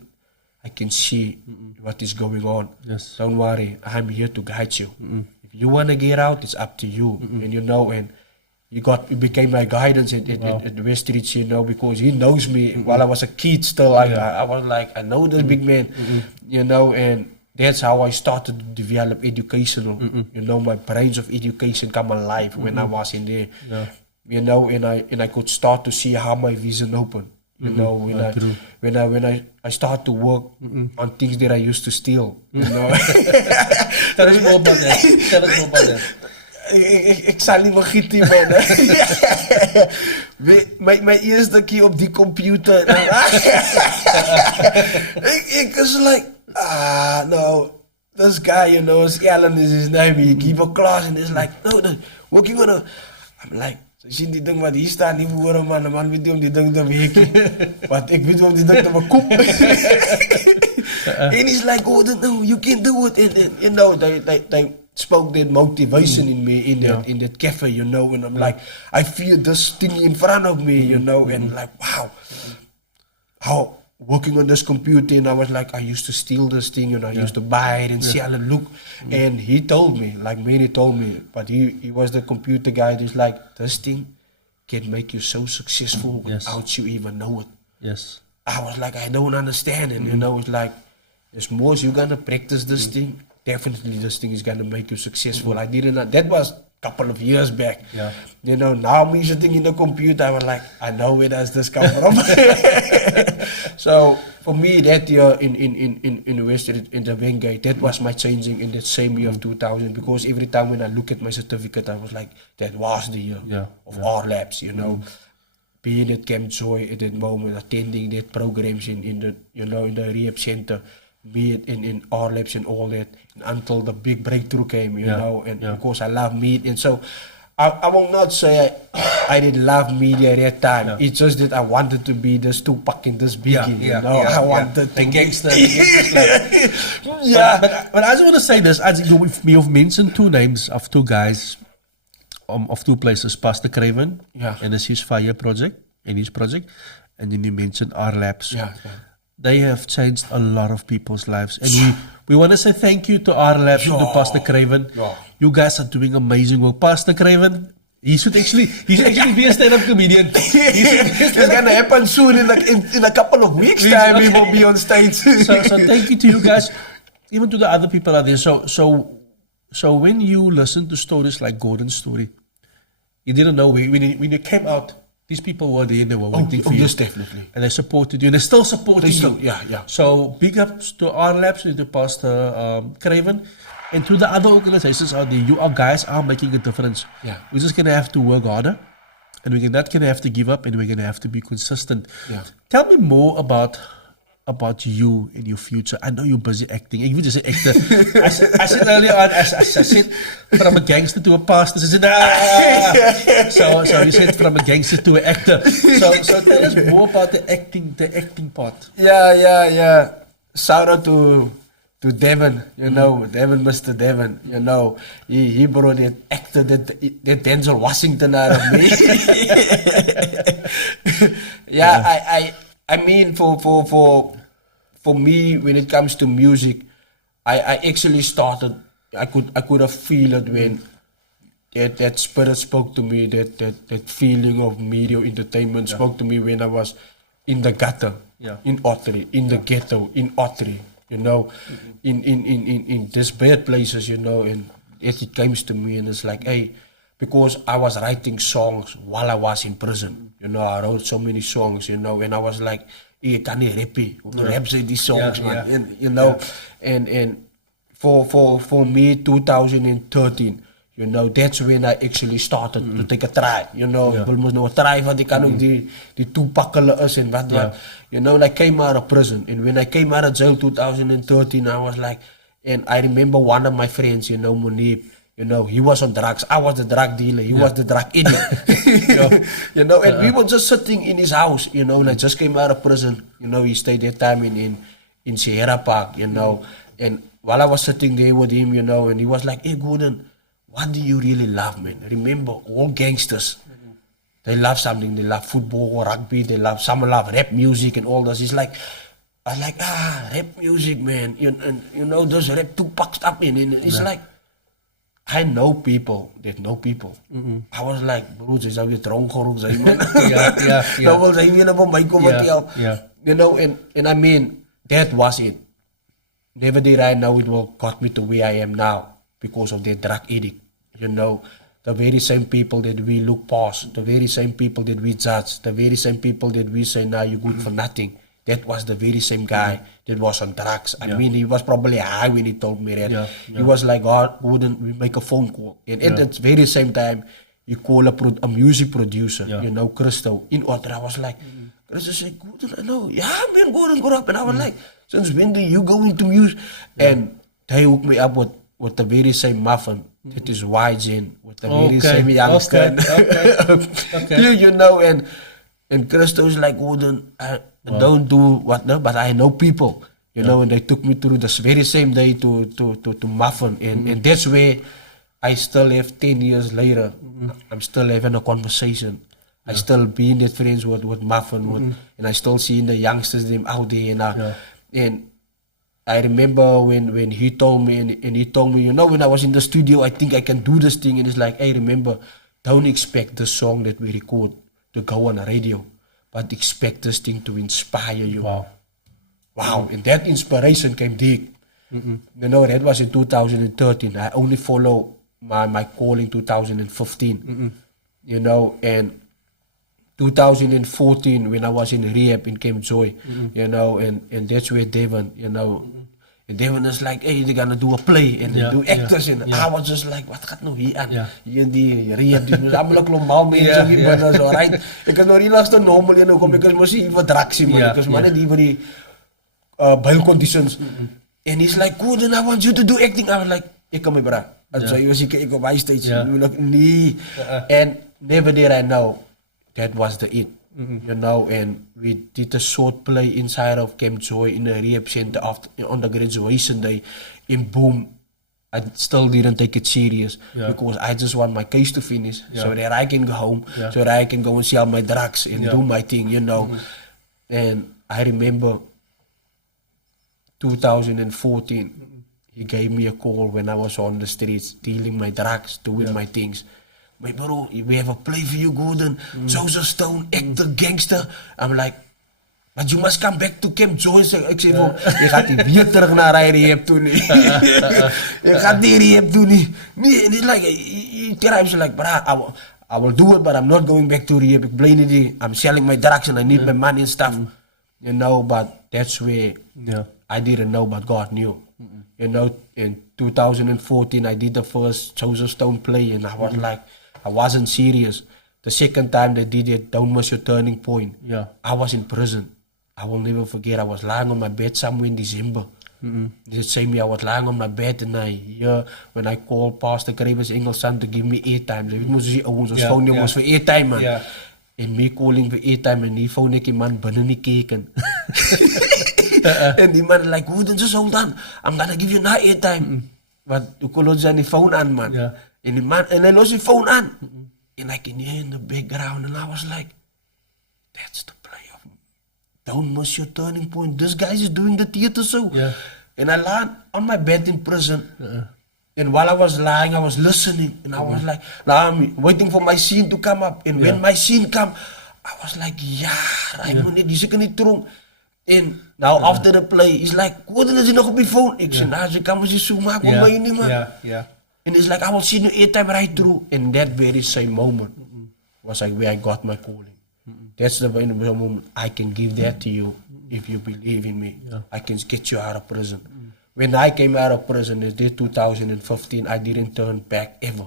I can see what is going on. Don't worry, I'm here to guide you. If you want to get out, it's up to you. And you know, and he became my guidance at West Street, you know, because he knows me while I was a kid still. I was like, I know this big man, you know, and that's how I started to develop educational, you know, my brains of education come alive when I was in there, you know, and I could start to see how my vision opened, you know, when I start to work on things that I used to steal, you know. Tell us more about that. Ik zal niet vergeten, man. Mijn eerste keer op die computer. Ik was like, no, this guy, you know, Alan is his name. He give a class and it's like, no, working on a. I'm like, Ze zien die ding, maar hier staan die boeren, man. De man weet niet om die ding te weken. Maar ik weet om die ding te bekoop. And he's like, oh, no, you can do it. And you know, they spoke that motivation in me in that cafe, you know. And I'm like, I feel this thing in front of me, you know. And like, wow, how working on this computer, and I was like, I used to steal this thing, you know, I used to buy it and sell it, look. And he told me, like many told me, but he was the computer guy. He's like, this thing can make you so successful without you even know it. Yes. I was like, I don't understand it, you know. It's like, as more as you're gonna practice this thing, definitely this thing is gonna make you successful. I didn't know, that was couple of years back. Yeah. You know, now me sitting in the computer, I was like, I know where does this come from. So for me, that year in Western in the Wengate, that was my changing in that same year of 2000, because every time when I look at my certificate, I was like, that was the year of our labs, you know. Being at Camp Joy at that moment, attending that programs in the, you know, in the rehab center, be it in our labs and all that, and until the big breakthrough came, you know, and because I love meat. And so I will not say I didn't love media at that time. Yeah. It's just that I wanted to be this Tupac and this Biggie, you know. I wanted the gangster. But I just want to say this, as you've mentioned two names of two guys, of two places, Pastor Craven and the Ceasefire Project, and his project, and then you mentioned our labs. They have changed a lot of people's lives, and we want to say thank you to our labs, to Pastor Craven. You guys are doing amazing work. Pastor Craven, he's actually be a stand-up comedian. It's gonna happen soon in a couple of weeks time. He will be on stage. so thank you to you guys, even to the other people out there. So when you listen to stories like Gordon's story, you didn't know when you came out, these people were there and they were waiting for you. Yes, definitely. And they supported you, and they're still supporting you. Yeah. So big ups to our labs, to Pastor Craven, and to the other organizations out there. You guys are making a difference. Yeah. We're just gonna have to work harder, and we're not gonna have to give up, and we're gonna have to be consistent. Yeah. Tell me more about you in your future. I know you're busy acting. Ik wil just say actor. I said earlier on, I said from a gangster to a pastor. I said, So you said from a gangster to an actor. So tell us more about the acting part. Yeah. Shout out to Devin, you know, Mr. Devin, you know, he brought that actor, that Denzel Washington out of me. I mean, for me, when it comes to music, I actually started. I could have feel it when that spirit spoke to me. That feeling of media entertainment spoke to me when I was in the gutter, in Ottery, in the ghetto, in Ottery. You know, in these bad places, you know, and it comes to me, and it's like, hey, because I was writing songs while I was in prison. You know, I wrote so many songs, you know, and I was like, hey, can you rap these songs, man? And, you know, and for me, 2013, you know, that's when I actually started to take a try, you know. Ik wil nog try, want ik kan ook die toepakkelen is en wat. You know, and I came out of prison. And when I came out of jail 2013, I was like, and I remember one of my friends, you know, Munib, you know, he was on drugs. I was the drug dealer. He was the drug idiot. You know, and we were just sitting in his house, you know, and I just came out of prison. You know, he stayed that time in Sierra Park, you know. And while I was sitting there with him, you know, and he was like, hey, Gordon, what do you really love, man? Remember, all gangsters, they love something. They love football, rugby, some love rap music and all this. He's like, I was like, rap music, man. You know, those rap Tupac stuff in. And it's like, I know people that know people. I was like, bro, jy sou weer dronk geraak sy, man. Nou wil sy weer op my kom vertel. You know, and I mean, that was it. Never did I know it will got me to where I am now because of that drug addict. You know, the very same people that we look past, the very same people that we judge, the very same people that we say, nah, you're good for nothing. That was the very same guy that was on drugs. I mean, he was probably high when he told me that. He was like, God, wouldn't we make a phone call? And at the very same time, he called a music producer, you know, Christo, in order. I was like, Christo said, Gordon, I know. Yeah, man, Gordon, grow up. And I was like, since when do you go into music? And they hooked me up with the very same muffin That is why, Jen, with the very same Okay. youngster. Okay. You know, and Christo is like, I don't do what, no, but I know people, you know, and they took me through this very same day to Muffin. And that's where I still have 10 years later, I'm still having a conversation. I still being that friends with Muffin, and I still seeing the youngsters them out there. And I remember when he told me, and he told me, you know, when I was in the studio, I think I can do this thing. And it's like, hey, remember, don't expect the song that we record to go on the radio, but expect this thing to inspire you. Wow. And that inspiration came deep. You know, that was in 2013. I only follow my call in 2015. You know, and 2014 when I was in rehab in Camp Joy, you know, and that's where Devon, you know, and Devon is like, hey, they're gonna do a play and do actors, and I was just like, wat gaat nou hier aan? Hier in die rehab, dus allemaal normaal mensen hier binnen, zo, right? Ik had nog niet last van normal, you know, because misschien wat dragsie, man, because man, die voor die bail conditions, and he's like, good, and I want you to do acting. I was like, ik kom mee, bra. En zo, ik op high stage, nee, and never did I know that was the it, you know, and we did a short play inside of Camp Joy in the rehab center after, on the graduation day, and boom, I still didn't take it serious because I just want my case to finish so that I can go home, so that I can go and sell my drugs and do my thing, you know. And I remember 2014, he gave me a call when I was on the streets, dealing my drugs, doing my things. My bro, we have a play for you, Gordon. Joseph Stone, actor, gangster. I'm like, but you must come back to Camp Joy. Ik zei van, je gaat niet weer terug naar rehab toe, nee. Je gaat die rehab doen, nee. Nee, and it's like, he's like, bro, I will do it, but I'm not going back to rehab. Ik blij niet, I'm selling my drugs and I need my money and stuff. You know, but that's where I didn't know, but God knew. You know, in 2014, I did the first Joseph Stone play, and I was like, I wasn't serious. The second time they did it, Don't Miss Your Turning Point, I was in prison. I will never forget, I was lying on my bed somewhere in December. The same year, I was lying on my bed, and when I called Pastor Kramer's English son to give me airtime, they moest zien, ons phone was for airtime, man. And me calling for airtime, and die phone ek die man binnen nie keken. And die man like, oh, then just hold on, I'm gonna give you now airtime. But you call on the phone on, man. And the man, and I lost the phone on. And I can hear in the background, and I was like, that's the play of Don't Miss Your Turning Point. This guy is doing the theater show. And I lied on my bed in prison. And while I was lying, I was listening. And I was like, now I'm waiting for my scene to come up. And when my scene come, I was like, I'm not die trung. And now after the play, he's like, what is it nog op je phone? Ik zei, nou, ze kan me zo maken met mij niet, man. And it's like, I will see you airtime right through. And that very same moment was like where I got my calling. That's the very moment I can give that to you if you believe in me. I can get you out of prison. When I came out of prison in 2015, I didn't turn back ever.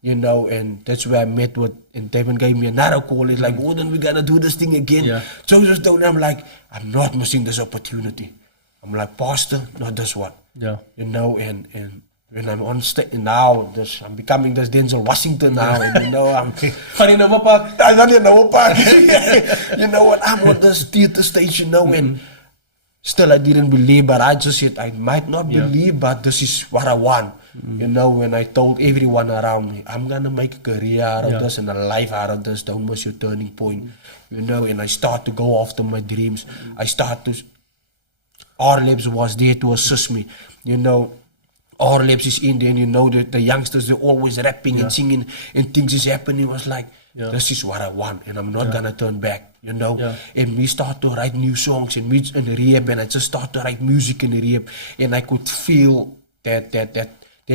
You know, and that's where I met with, and Devin gave me another call. It's like, oh, then we're gonna do this thing again. Joseph Stone, I'm like, I'm not missing this opportunity. I'm like, Pastor, not this one. You know, and when I'm on stage now, I'm becoming this Denzel Washington now, and you know, I'm in Nova Park. You know what? I'm on this theater stage, you know, and still I didn't believe, but I just said I might not believe, but this is what I want. You know, when I told everyone around me, I'm gonna make a career out of this and a life out of this, Don't Miss Your Turning Point. You know, and I start to go after my dreams. Our Labs was there to assist me. You know, Our Labs is in there, and you know that the youngsters, they're always rapping and singing, and things is happening. It was like, this is what I want, and I'm not gonna turn back. You know, and we start to write new songs and we in rehab, and I just start to write music in rehab, and I could feel that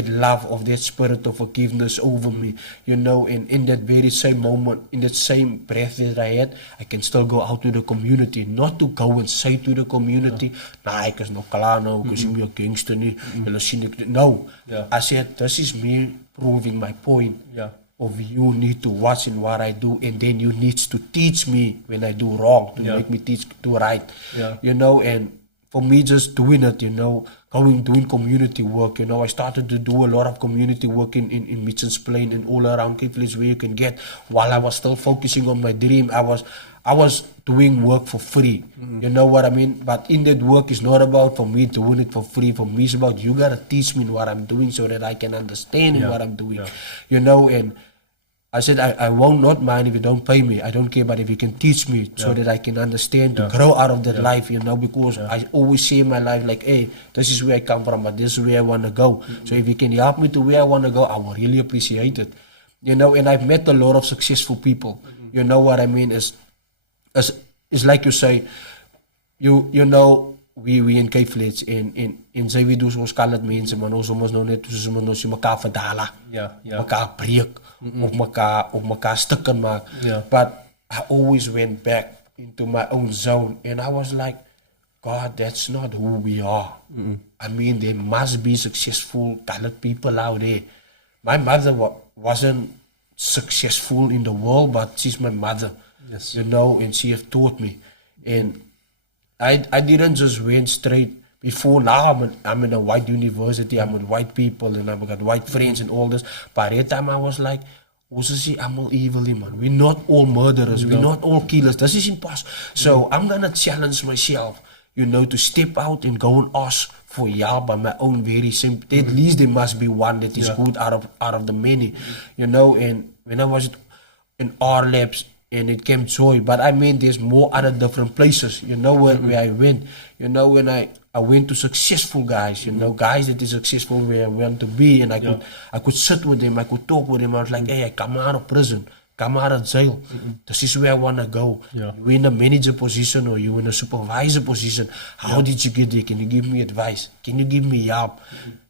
love of that spirit of forgiveness over me, you know, and in that very same moment, in that same breath that I had, I can still go out to the community, not to go and say to the community, nah, ek is nog klaar nou, ek is nie meer gangster nie, julle sien ek, no, I said, this is me proving my point, of you need to watch in what I do, and then you need to teach me when I do wrong, to make me do right, you know, and for me just doing it, you know, doing community work. I started to do a lot of community work in Mitchell's Plain and all around Cape Village where you can get. While I was still focusing on my dream, I was doing work for free. You know what I mean? But in that work, it's not about for me doing it for free. For me, it's about you gotta teach me what I'm doing so that I can understand in what I'm doing. And I said, I won't not mind if you don't pay me. I don't care, but if you can teach me so that I can understand to grow out of that life, because I always see in my life like, hey, this is where I come from, but this is where I want to go. So if you can help me to where I want to go, I will really appreciate it. And I've met a lot of successful people. You know what I mean? It's like you say, we in Cape Village en sy weet ons kan dit mense maar ons nou net soos ons mekaar verdala mekaar breek of mekaar stukken maak. But I always went back into my own zone and I was like, God, that's not who we are. I mean, there must be successful talented people out there. My mother wasn't successful in the world, but she's my mother. And she have taught me. And I didn't just went straight before. Now I'm in a white university, I'm with white people and I've got white friends and all this. By that time I was like, I'm all evil, man. We're not all murderers, we're not all killers. This is impossible. So I'm gonna challenge myself, to step out and go and ask for help by my own very simple. At least there must be one that is good out of the many. And when I was in R labs, and it came joy, but I mean there's more other different places, where I went, when I went to successful guys, guys that is successful where I want to be, and I could sit with them, I could talk with them. I was like, hey, I come out of prison, come out of jail, this is where I want to go. You're in a manager position or you're in a supervisor position, how did you get there? Can you give me advice? Can you give me help?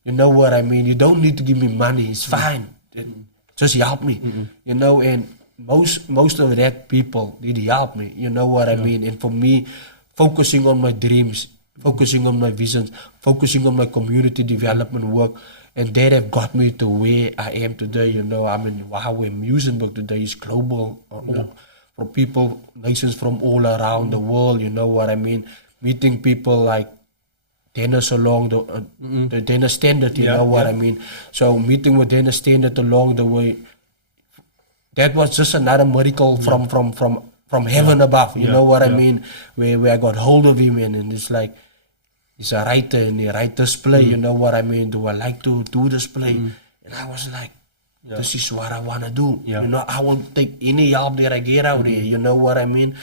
You know what I mean? You don't need to give me money, it's fine, just help me. And most of that people did help me, you know what I mean? And for me, focusing on my dreams, focusing on my visions, focusing on my community development work, and that have got me to where I am today. I mean, how Musenburg today is global, for people, nations from all around the world, you know what I mean? Meeting people like Dennis along the Dennis Standard, you know what I mean? So meeting with Dennis Standard along the way, that was just another miracle from heaven above, you know what I mean? Where I got hold of him and it's like, he's a writer and he writes this play, you know what I mean? Do I like to do this play? And I was like, this is what I want to do. I will take any help that I get out here, you know what I mean?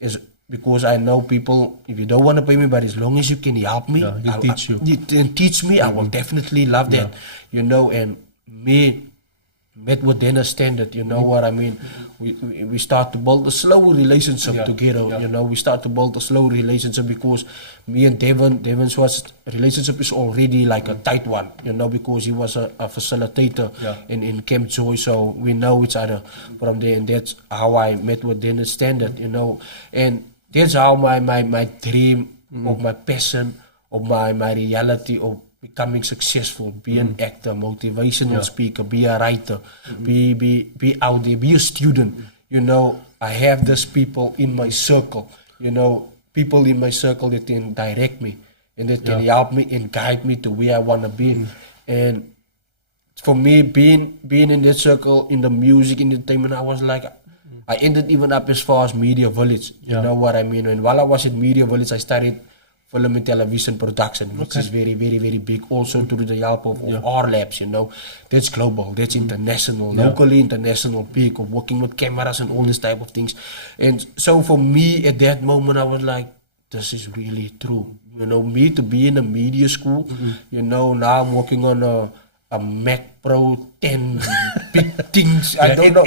Is because I know people, if you don't want to pay me, but as long as you can help me, teach me, I will definitely love that, and me, met with Dennis Standard, you know what I mean? We start to build a slow relationship together, we start to build a slow relationship because me and Devin's relationship is already like a tight one, because he was a facilitator in Camp Joy, so we know each other from there, and that's how I met with Dennis Standard, and that's how my dream of my passion, of my reality of becoming successful, be an actor, motivational speaker, be a writer, be out there, be a student. I have these people in my circle, people in my circle that can direct me and that can help me and guide me to where I want to be. And for me, being in that circle, in the music, entertainment, I was like, I ended even up as far as Media Village, you know what I mean? And while I was in Media Village, I studied film and television production, which is very, very, very big, also through the help of our labs, that's global, that's international, locally international, big, of working with cameras and all this type of things. And so for me, at that moment, I was like, this is really true. Me to be in a media school, now I'm working on a Mac Pro 10, big things, I don't know.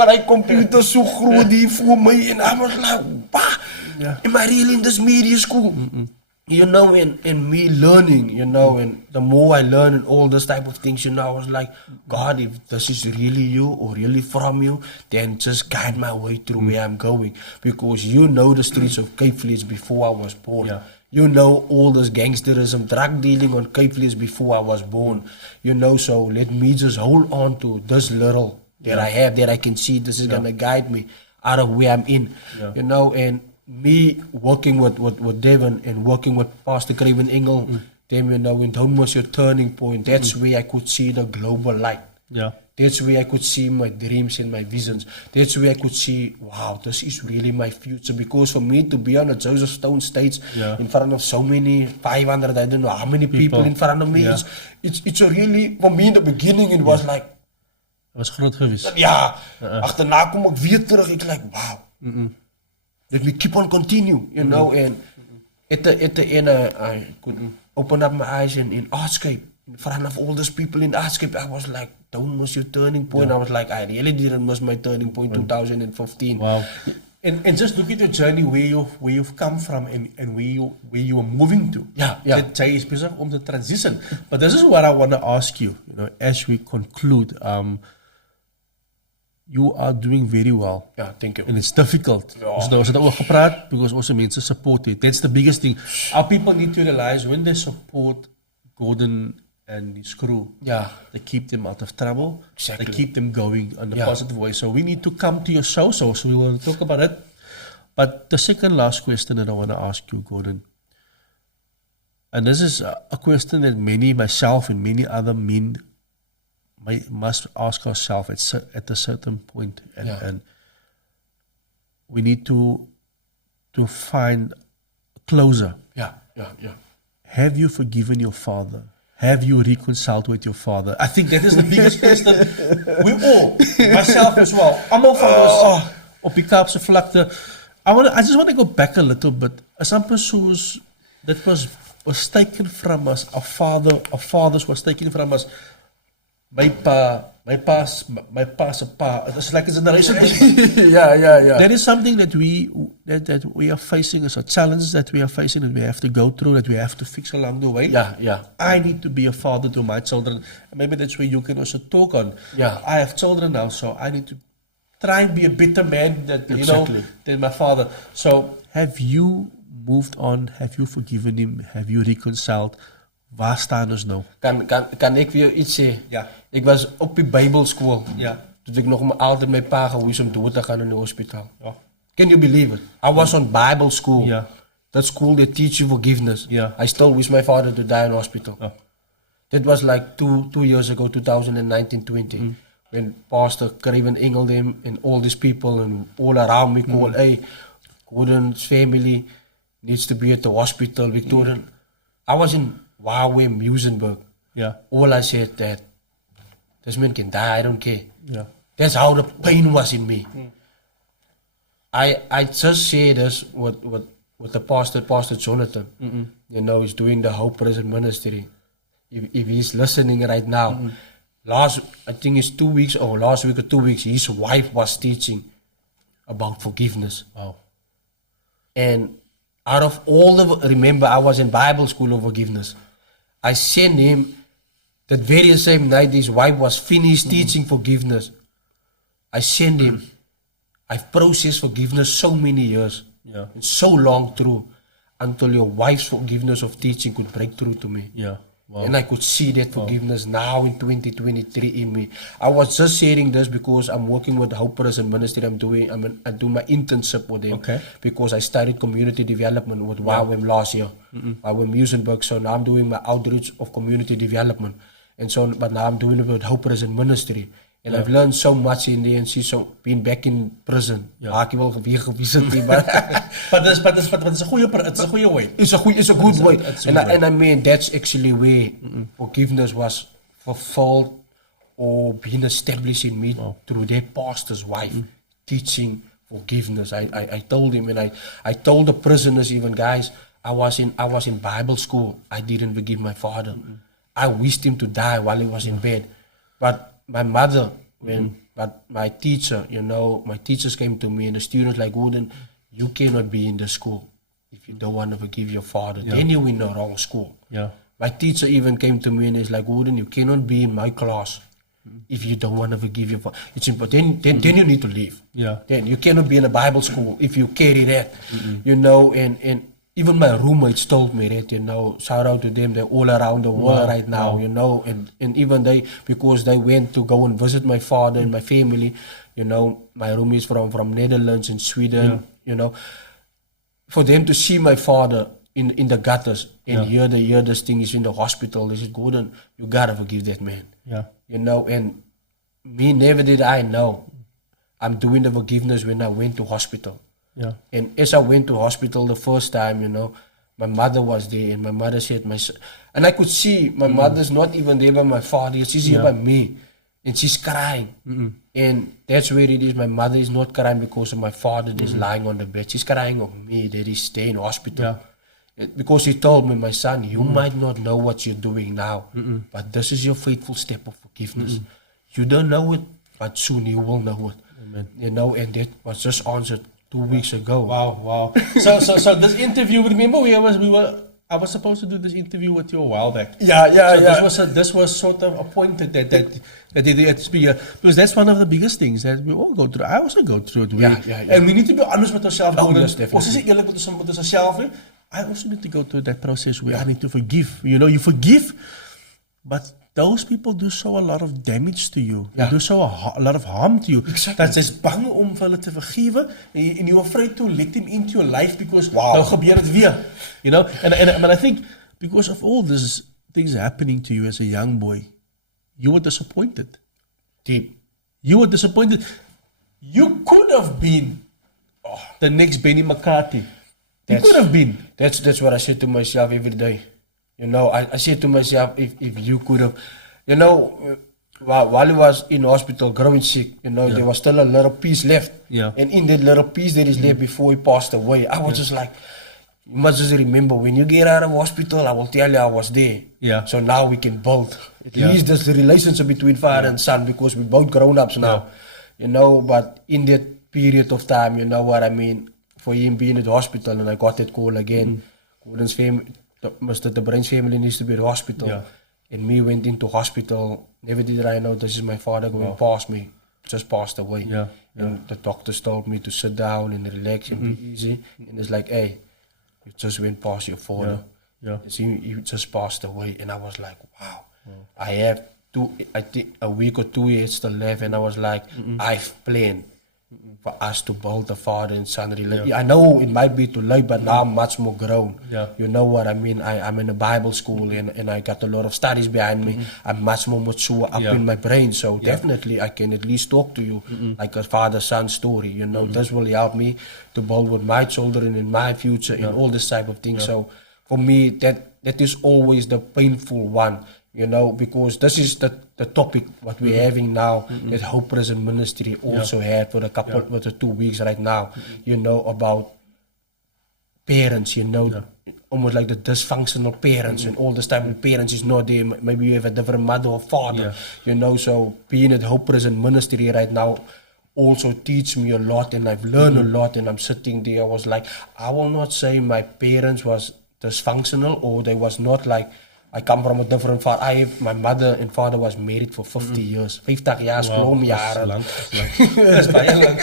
I computer so groot die voor mij, and I was like, am I really in this media school? And me learning, and the more I learn and all this type of things, I was like, God, if this is really you or really from you, then just guide my way through where I'm going. Because the streets of Cape Village before I was born. All this gangsterism, drug dealing on Cape Village before I was born. So let me just hold on to this little that I have, that I can see this is going to guide me out of where I'm in. And me working with Devon and working with Pastor Craven Engel, them, you know, when that was your turning point, that's where I could see the global light. Yeah. That's where I could see my dreams and my visions. That's where I could see, wow, this is really my future. Because for me to be on a Joseph Stone stage in front of so many, 500, I don't know how many people in front of me, it's a really, for me in the beginning, it was like, was groot geweest. ja, achterna kom ek weer terug, ek like, wow. Let me keep on continue, you know, and at the end, I could open up my eyes in Artscape, in front of all those people in Artscape. I was like, don't miss your turning point. I was like, I really didn't miss my turning point, 2015. Wow. And just look at your journey, where you've come from and where you are moving to. Yeah. That jy is besig om te transition. But this is what I want to ask you, you know, as we conclude. You are doing very well. Yeah, thank you. And it's difficult. Ons het oor gepraat because onze mensen support it. That's the biggest thing. Our people need to realize when they support Gordon and his crew, they keep them out of trouble. Exactly. They keep them going in a positive way. So we need to come to your show, so we want to talk about it. But the second last question that I want to ask you, Gordon, and this is a question that myself and many other men must ask ourselves at a certain point, and we need to find a closer. Yeah. Have you forgiven your father? Have you reconciled with your father? I think that is the biggest question. We all, myself as well, allemaal van ons op die Kaapse vlakte. I just want to go back a little bit. As amper soos that was taken from us, our fathers was taken from us. My pa's a pa. It's like it's a generation. Yeah. That is something that we are facing as a challenge that we are facing, that we have to go through, that we have to fix along the way. Yeah. I need to be a father to my children. Maybe that's where you can also talk on. Yeah. I have children now, so I need to try and be a better man than my father. So have you moved on? Have you forgiven him? Have you reconciled? Waar staan ons nou? Kan ek vir jou iets sê? Ja. Ek was op die Bybelskool. Ja. Toe ek nog altyd my pa gehoes om dood te gaan in die hospitaal. Ja. Can you believe it? I was on Bible school. Yeah. That school they teach you forgiveness. Yeah. I still wish my father to die in hospital. Oh. That was like two years ago, 2019-20, when Pastor Craven Engel them and all these people and all around me call, hey, Gordon's family needs to be at the hospital, Victorian. I was in Wawe, Musenberg. Yeah. All I said that this man can die, I don't care. Yeah. That's how the pain was in me. I just say this with the Pastor Jonathan. You know, he's doing the Hope Prison Ministry. If he's listening right now, I think it's 2 weeks or last week or 2 weeks, his wife was teaching about forgiveness. Wow. And out of all remember I was in Bible school of forgiveness. I sent him that very same night his wife was finished teaching forgiveness. I sent him. I've processed forgiveness so many years. Yeah. And so long through until your wife's forgiveness of teaching could break through to me. Yeah. Wow. And I could see that forgiveness now in 2023 in me. I was just sharing this because I'm working with Hope Prison Ministry. I do my internship with them. Okay. Because I studied community development with YWAM last year. YWAM Musenberg. So now I'm doing my outreach of community development. And so, but now I'm doing it with Hope Prison Ministry. And I've learned so much in there and see being back in prison. Yeah. But it's a goeie way. It's a good way. And I mean, that's actually where forgiveness was fulfilled or being established in me through that pastor's wife teaching forgiveness. I told him, and I told the prisoners even, guys, I was in Bible school. I didn't forgive my father. I wished him to die while he was in bed. But my mother, but my teacher, my teachers came to me and the students like, Gordon, you cannot be in the school if you don't want to forgive your father. Yeah. Then you're in the wrong school. Yeah. My teacher even came to me and is like, Gordon, you cannot be in my class if you don't want to forgive your father. It's important. Then you need to leave. Yeah. Then you cannot be in a Bible school if you carry that, and even my roommates told me that, shout out to them, they're all around the world right now, and even they, because they went to go and visit my father and my family, my room is from Netherlands and Sweden, for them to see my father in the gutters and hear this thing is in the hospital, they said, Gordon, you gotta forgive that man. Yeah. You know, and me, never did I know I'm doing the forgiveness when I went to hospital. Yeah. And as I went to hospital the first time, you know, my mother was there, and my mother said, and I could see my mother's not even there by my father, she's here by me, and she's crying. And that's where it is. My mother is not crying because of my father that's lying on the bed. She's crying of me that he's staying in hospital. Because he told me, my son, you might not know what you're doing now, but this is your faithful step of forgiveness. You don't know it, but soon you will know it. Amen. You know, and that was just answered 2 weeks ago. Wow. So this interview, remember I was supposed to do this interview with you a while back. So this was sort of appointed that it's be because that's one of the biggest things that we all go through. I also go through it. And we need to be honest with ourselves. Yes, definitely. I also need to go through that process where I need to forgive. You know, you forgive, but those people do so a lot of damage to you. They do so a lot of harm to you. Exactly. Dat is bang om vir hulle te vergewe and you're afraid to let them into your life because nou gebeur het weer. You know, but I think because of all these things happening to you as a young boy, you were disappointed. Deep. You were disappointed. You could have been the next Benny McCarthy. You could have been. That's what I said to myself every day. You know, I said to myself, if you could have, you know, while he was in hospital growing sick, you know, there was still a little piece left. Yeah. And in that little piece that is left before he passed away, I was just like, you must just remember, when you get out of hospital, I will tell you I was there. Yeah. So now we can build. At least there's the relationship between father and son because we're both grown-ups now. You know, but in that period of time, you know what I mean, for him being at the hospital and I got that call again, Gordon's family, Mr. De Bruin's family needs to be at the hospital. And me went into hospital. Never did I know this is my father going past me. Just passed away. And the doctors told me to sit down and relax and be easy. And it's like, hey, you just went past your father. He just passed away. And I was like, wow. I have I think a week or 2 years still left. And I was like, I've planned for us to build a father and son relationship. I know it might be too late, but now I'm much more grown. You know what I mean? I'm in a Bible school and I got a lot of studies behind me. I'm much more mature up in my brain. So definitely I can at least talk to you like a father-son story. You know, this will help me to build with my children in my future and all this type of things. So for me, that is always the painful one. You know, because this is the topic what we're having now that Hope Prison Ministry also had for a couple for the 2 weeks right now. You know, about parents, you know, almost like the dysfunctional parents and all this type of parents is not there. Maybe you have a different mother or father, you know, so being at Hope Prison Ministry right now also teach me a lot and I've learned a lot and I'm sitting there, I was like, I will not say my parents was dysfunctional or they was not like, I come from a different father. My mother and father was married for 50 years. 50 jaar is jaren. That's baie lang.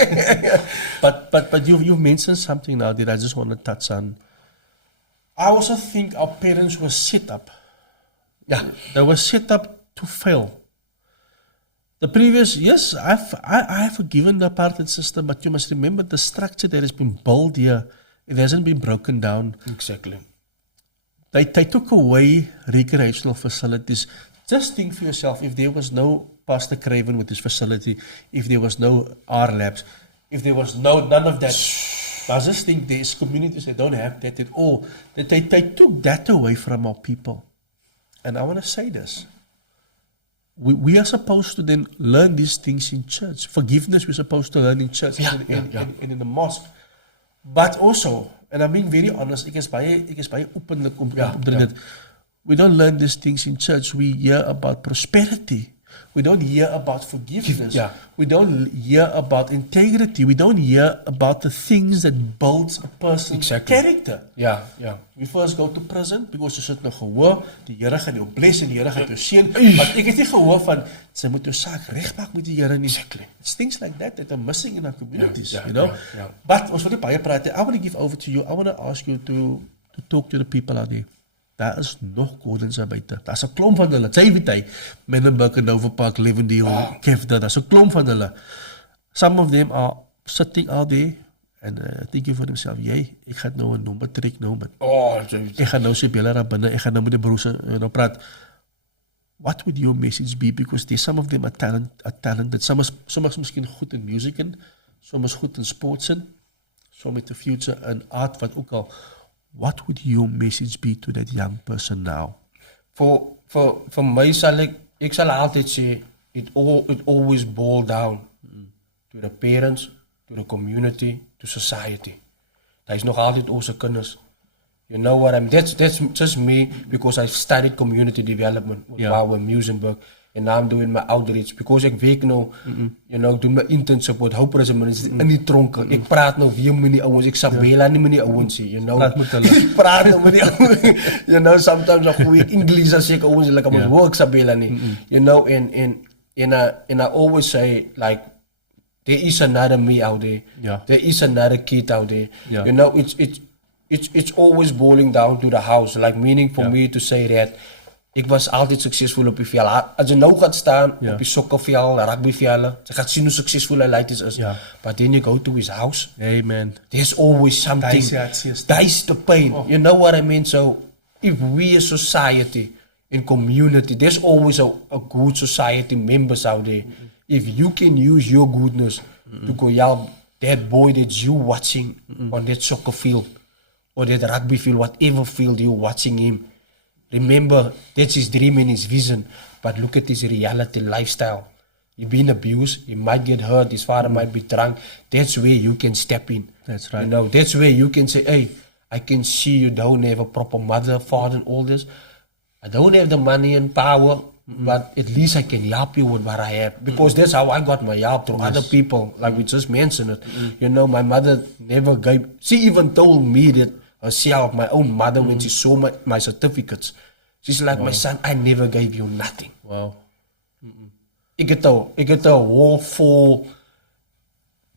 But you've mentioned something now that I just want to touch on. I also think our parents were set up. They were set up to fail. The previous, yes, I have forgiven the apartheid system, but you must remember the structure that has been built here, it hasn't been broken down. Exactly. They took away recreational facilities. Just think for yourself, if there was no Pastor Craven with his facility, if there was no R Labs, if there was none of that, I just think there's communities that don't have that at all. That they took that away from our people. And I want to say this. We are supposed to then learn these things in church. Forgiveness we're supposed to learn in church and in the mosque. But also, and I'm being very honest, ek is baie openlik om dit. We don't learn these things in church. We hear about prosperity. We don't hear about forgiveness. We don't hear about integrity. We don't hear about the things that builds a person's character. We first go to prison because jy sit nou gehoor, die Here gaan jou bless en die Here gaan jou seën. Maar ek het nie gehoor van sy moet jou saak regmaak met die Here nie. It's things like that are missing in our communities, you know. But ons wil nie baie praat. I want to give over to you. I want to ask you to talk to the people out there. Daar is nog Gordons daar buite. Daar's 'n klomp van hulle. Jy weet hy, Menenberg en Nova Park, Levendale, Kevda, daar's 'n klomp van hulle. Some of them are sitting out there En denk je voor hemzelf, ik ga nou een nummer trek nou, man. Oh, Ik ga nou ze bellen naar binnen, ik ga nou met de broers nou praat. What would your message be? Because some of them are talented. Some is misschien goed in music en, some is goed in sports en, some met the future en art, wat ook al. What would your message be to that young person now? Voor mij zal ik zal altijd zeggen, it always boils down to the parents, to the community, to society. Dat is nog altijd onze kennis. You know what I mean? That's just me because I studied community development with Wow in Musenburg. And now I'm doing my outreach. Because ik werk nou, you know, ik doe mijn internship with Hope Resident in die tronken. Ik praat nou weer met die ouwens. Ik sabela niet met die ouwens, you know. Ik praat nou met die ouwens. You know, sometimes ik gooi Engels als ik ouwens, like I work sabela niet. You know, and I always say, like, there is another me out there. There is another kid out there. You know, it's always boiling down to the house. Like, meaning for me to say that ik was altijd succesvol op je veld. Als je nou gaat staan op je sokkerveld, rugbyvelden, je gaat zien hoe succesvol hij lijkt is. But then you go to his house. Hey man. There's always something. That's the pain. You know what I mean? So if we as society and community, there's always a good society members out there. If you can use your goodness to go out, that boy that you watching on that soccer field or that rugby field, whatever field you're watching him, remember, that's his dream and his vision. But look at his reality lifestyle. He's been abused. He might get hurt. His father might be drunk. That's where you can step in. That's right. You know, that's where you can say, hey, I can see you don't have a proper mother, father, and all this. I don't have the money and power, but at least I can help you with what I have. Because that's how I got my help through other people. Like we just mentioned it. You know, my mother never gave, she even told me that herself, my own mother, when she saw my certificates. She's like, my son, I never gave you nothing. Wow. Ik het een wall vol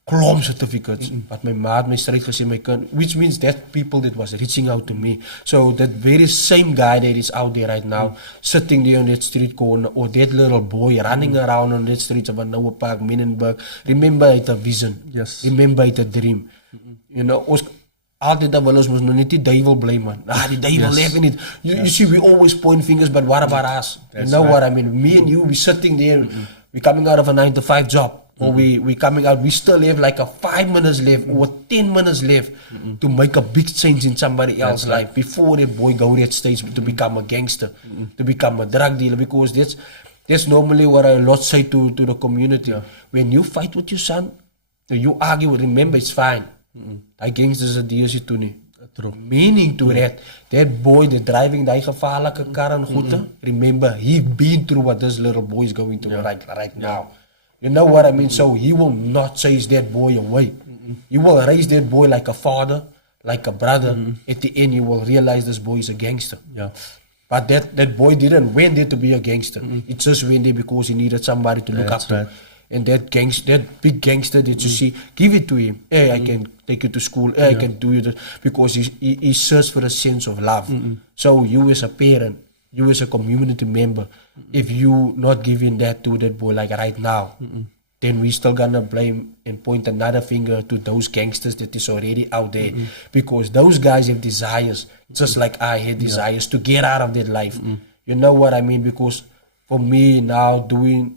klomp certificates. But my ma had my strijd gezien, my kind, which means that people that was reaching out to me. So that very same guy that is out there right now, sitting there on that street corner, or that little boy running around on that street of Anoa Park, Minenberg, remember it a vision. Yes. Remember it a dream. You know, altijd dat wel eens moest nog niet die duivel blij man. Die duivel leeft niet. You see, we always point fingers, but what about us? You know what I mean? Me and you, we sitting there, we coming out of a 9-to-5 job, or we coming out, we still have like a 5 minutes left, or 10 minutes left to make a big change in somebody else's life before that boy go that stage to become a gangster, to become a drug dealer, because that's normally what I lot say to the community. When you fight with your son, you argue, remember it's fine. Die gangsters het die je toen niet. Meaning to that boy that driving die gevaarlijke kar en goede, remember, he been through what this little boy is going through right now. You know what I mean? So he will not chase that boy away. He will raise that boy like a father, like a brother. At the end, you will realize this boy is a gangster. But that boy didn't went there to be a gangster. He just went there because he needed somebody to look up to. And that big gangster that you see, give it to him. Hey, I can take you to school. Hey, I can do this. Because he searched for a sense of love. So you as a parent, you as a community member, if you not giving that to that boy like right now, then we still gonna blame and point another finger to those gangsters that is already out there. Because those guys have desires, just like I had desires to get out of that life. You know what I mean? Because for me now doing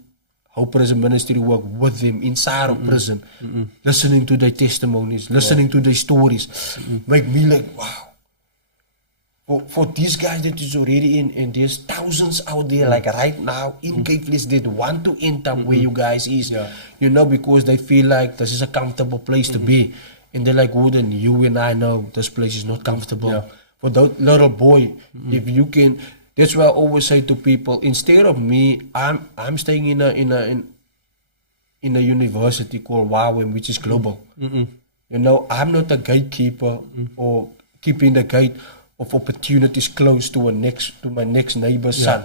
Hope Prison Ministry work with them inside of prison, listening to their testimonies, listening to their stories, make me like, wow. For these guys that is already in, and there's thousands out there, like right now, in Cakeless, that want to end up where you guys is, you know, because they feel like this is a comfortable place to be. And they're like, Wooden, you and I know this place is not comfortable. For that little boy, if you can, that's why I always say to people, instead of me, I'm staying in a university called WAWM, which is global. You know, I'm not a gatekeeper or keeping the gate of opportunities close to my next neighbor's son.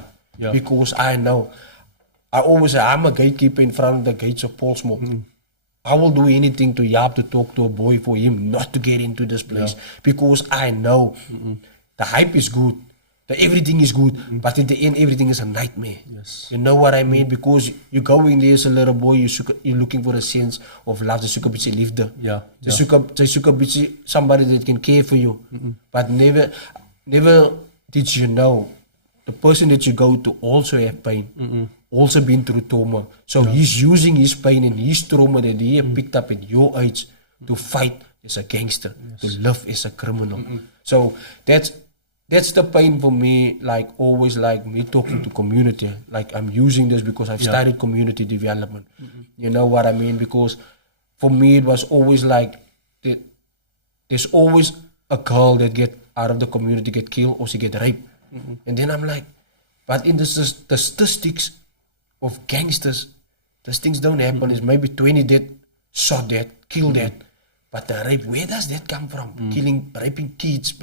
Because I know, I always say I'm a gatekeeper in front of the gates of Portsmouth. I will do anything to help to talk to a boy for him not to get into this place, because I know the hype is good. that everything is good, but in the end, everything is a nightmare. Yes. You know what I mean? Because you're going there as a little boy, you're looking for a sense of love. Jy soek 'n bietjie liefde. Yeah. Jy soek 'n bietjie somebody that can care for you. But never did you know the person that you go to also have pain, also been through trauma. So he's using his pain and his trauma that he have picked up at your age to fight as a gangster, to live as a criminal. So that's the pain for me, like always, like me talking to community. Like I'm using this because I've studied community development. You know what I mean? Because for me, it was always like, there's always a girl that get out of the community, get killed, or she get raped. And then I'm like, but in the statistics of gangsters, those things don't happen. It's maybe 20 dead, shot dead, killed dead. But the rape, where does that come from? Raping kids,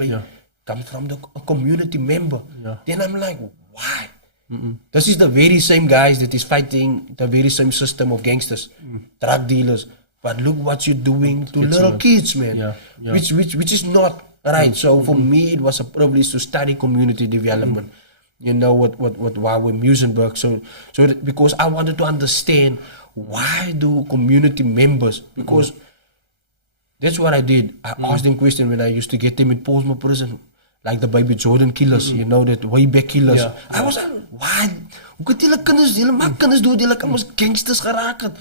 comes from a community member. Then I'm like, why? This is the very same guys that is fighting the very same system of gangsters, drug dealers. But look what you're doing to little kids, man. Which is not right. So for me, it was a privilege to study community development. You know what Wawe Musenberg. So because I wanted to understand why do community members, because that's what I did. I asked them questions when I used to get them in Portsmouth prison, like the baby Jordan killers, you know, that way back killers. I was like, why? Hoe kan julle kinders dood, julle kan ons gangsters geraak het.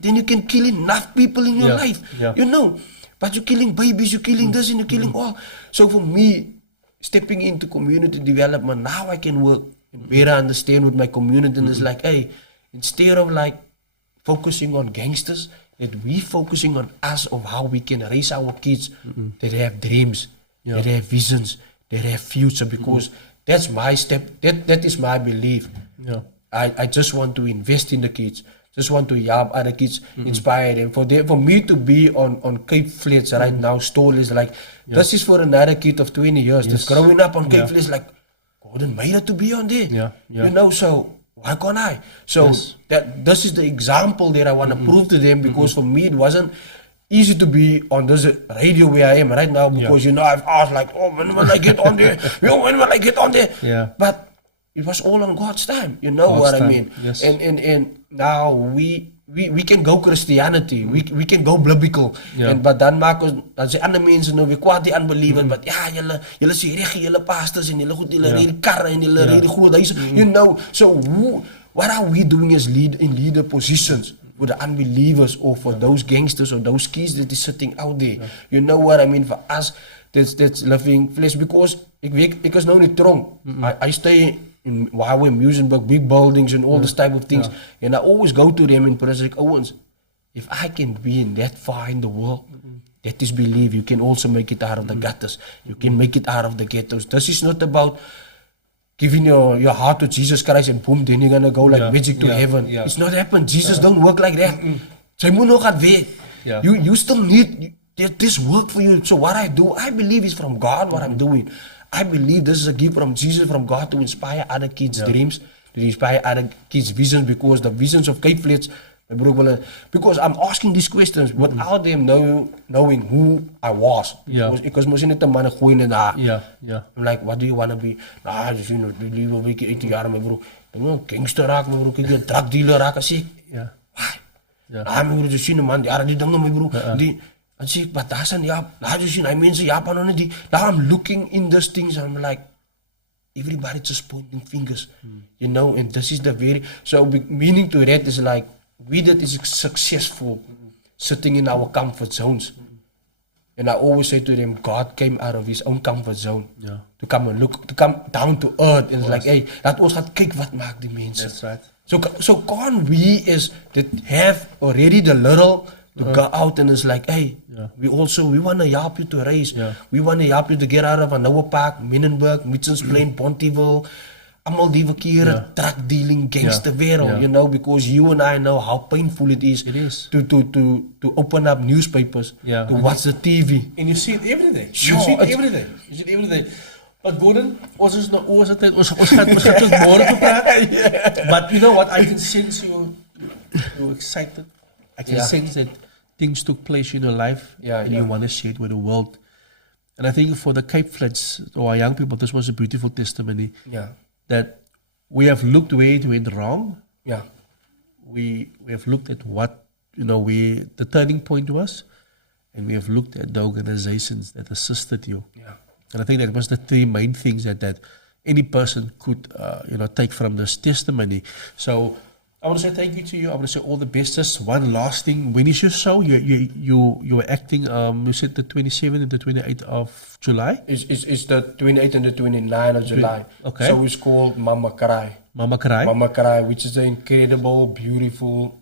Then you can kill enough people in your life, you know. But you're killing babies, you're killing this and you're killing all. So for me, stepping into community development, now I can work and better understand with my community. And it's like, hey, instead of like focusing on gangsters, that we focusing on us of how we can raise our kids that have dreams, that have visions, that have future, because that's my step, that is my belief. I just want to invest in the kids, just want to help other kids, inspire them. For me to be on Cape Flats right now, stall is like, this is for another kid of 20 years that's growing up on Cape Flats, like, Gordon made it to be on there. You know, so why can't I? So this is the example that I want to prove to them, because for me it wasn't easy to be on this radio where I am right now, because you know, I've asked like, oh, when will I get on there? When will I get on there? But it was all on God's time, you know what I mean? And now we can go Christianity, we can go biblical, but dan maak ons, dan sê ander mense nou weer kwaad die unbelievers, but ja, julle sê reggie, julle pastors en julle goed, julle ry die karre en julle ry die groot huise, you know. So what are we doing as leader positions for the unbelievers, or for those gangsters or those kids that is sitting out there? You know what I mean? For us that's living flesh, because ek is nou in die tronk. I stay in Wawe Musenberg, big buildings and all this type of things. And I always go to them in prison, like, Owens, if I can be in that far in the world, that is believe you can also make it out of the gutters. You can make it out of the ghettos. This is not about giving your heart to Jesus Christ and boom, then you're gonna go like magic to heaven. It's not happen. Jesus don't work like that. Sy moet nog gaan werk. You still need this work for you. So what I do, I believe is from God what I'm doing. I believe this is a gift from Jesus, from God, to inspire other kids' dreams, to inspire other kids' visions, because the visions of Cape Flats, because I'm asking these questions without them knowing who I was. Because mos net 'n man gooi in daar. I'm like, what do you want to be? Nah, just, you know, believe a week 80 jaar, my bro. I'm gangster raak, my bro. Kyk, jy drug dealer raak, as ek. Why? My bro, jy sien 'n man, die dinge, my bro. And see, but that's an I mean, now I'm looking in those things, I'm like, everybody just pointing fingers, you know, and this is the very, so meaning to that is like, we that is successful, sitting in our comfort zones. And I always say to them, God came out of his own comfort zone to come and look, to come down to earth. And it's like, hey, laat ons gaan kyk wat maak die mense. That's right. So can't we is that have already the little to go out, and it's like, hey, we want to help you to raise. We want to help you to get out of Anoa Park, Minenberg, Mitchell's Plain, Pontyville, allemaal die verkeerde drug dealing gangster wereld, you know, because you and I know how painful it is to open up newspapers, to watch the TV. And you see it every day. Sure, You see it every day. But Gordon, ons gaat tot môre toe praat. But you know what, I can sense you're excited. I can sense that things took place in your life, and you want to share it with the world. And I think for the Cape Flats or our young people, this was a beautiful testimony Yeah. that we have looked where it went wrong. Yeah. We have looked at what the turning point was, and we have looked at the organizations that assisted you. Yeah. And I think that was the three main things that any person could take from this testimony. So I want to say thank you to you. I want to say all the best. Just one last thing. When is your show? You were acting. You said the 27th and the 28th of July. It's the 28th and the 29th of July. Okay. So it's called Mama Cry. Mama Cry. Mama Cry, which is an incredible, beautiful.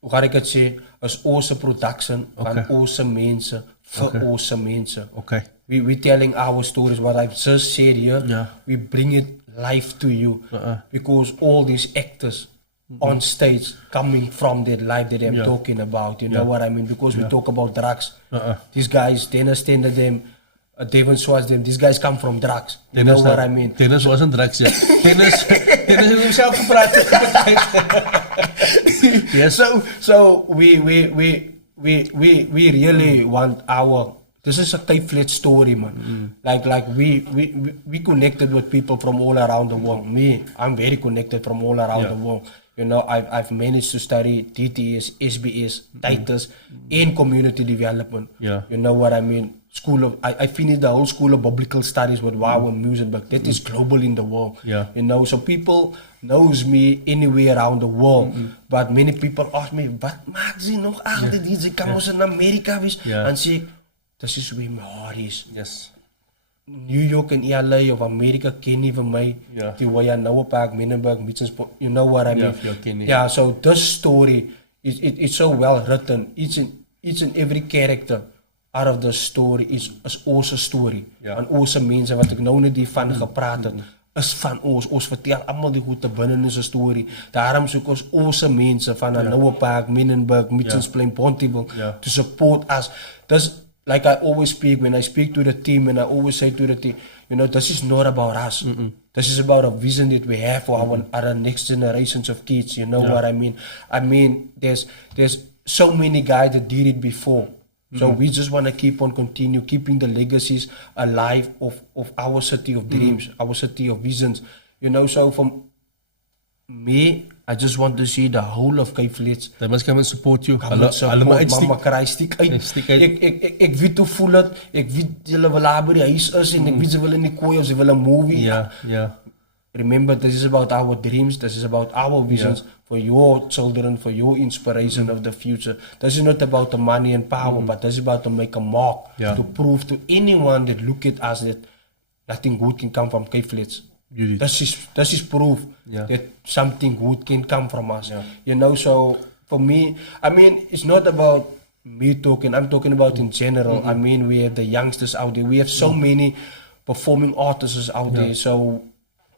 Hoe ga ik het zeggen? Is awesome production van awesome mensen voor awesome mensen. Okay. We telling our stories. What I've just said here. Yeah. We bring it live to you because all these actors on stage coming from that life that I'm talking about. You know what I mean? Because we talk about drugs. These guys, Dennis Tender them, Devon Schwartz them. These guys come from drugs. You know what I mean? Dennis wasn't drugs yet. Dennis himself gepraat. Yes. So we really want our. This is a Cape Flats story, man. Like we connected with people from all around the world. I'm very connected from all around the world. You know, I've managed to study DTS, SBS, Titus, and community development. Yeah. You know what I mean? I finished the whole School of Biblical Studies with Wow and Musenberg. That is global in the world. Yeah. You know, so people knows me anywhere around the world. But many people ask me, wat maakt ze nog achter die? Ze kan ons in Amerika wees. En sê, this is where my heart is. Yes. New York and LA of America ken nie vir my. Die Waya Noah Park, Minenberg, Mitchensport. You know what I mean? Yeah, so this story it's so well written. Each and every character out of the story is awesome story. En awesome mense wat ek nou net hiervan gepraat het. Is van ons vertel allemaal die goede binne in onze story. Daarom soek ons awesome mense van Noah Park, Minenberg, Mitchellsplein, Pontyville to support us. This, like I always speak, when I speak to the team, and I always say to the team, you know, this is not about us. This is about a vision that we have for our next generations of kids. You know what I mean? I mean, there's so many guys that did it before. So we just want to continue keeping the legacies alive of our city of dreams, our city of visions. You know, so from me, I just want to see the whole of Cape Flats. They must come and support you. Mama Cry, stiek uit. Ek weet hoe voel het. Ek weet julle wil daar by die huis is en ek weet ze wil in die kooi of ze wil een movie. Yeah. Remember, this is about our dreams. This is about our visions for your children, for your inspiration of the future. This is not about the money and power, but this is about to make a mark, to prove to anyone that look at us that nothing good can come from Cape Flats. This is proof that something good can come from us. You know, so for me, I mean, it's not about me talking. I'm talking about in general. I mean, we have the youngsters out there. We have so many performing artists out there. So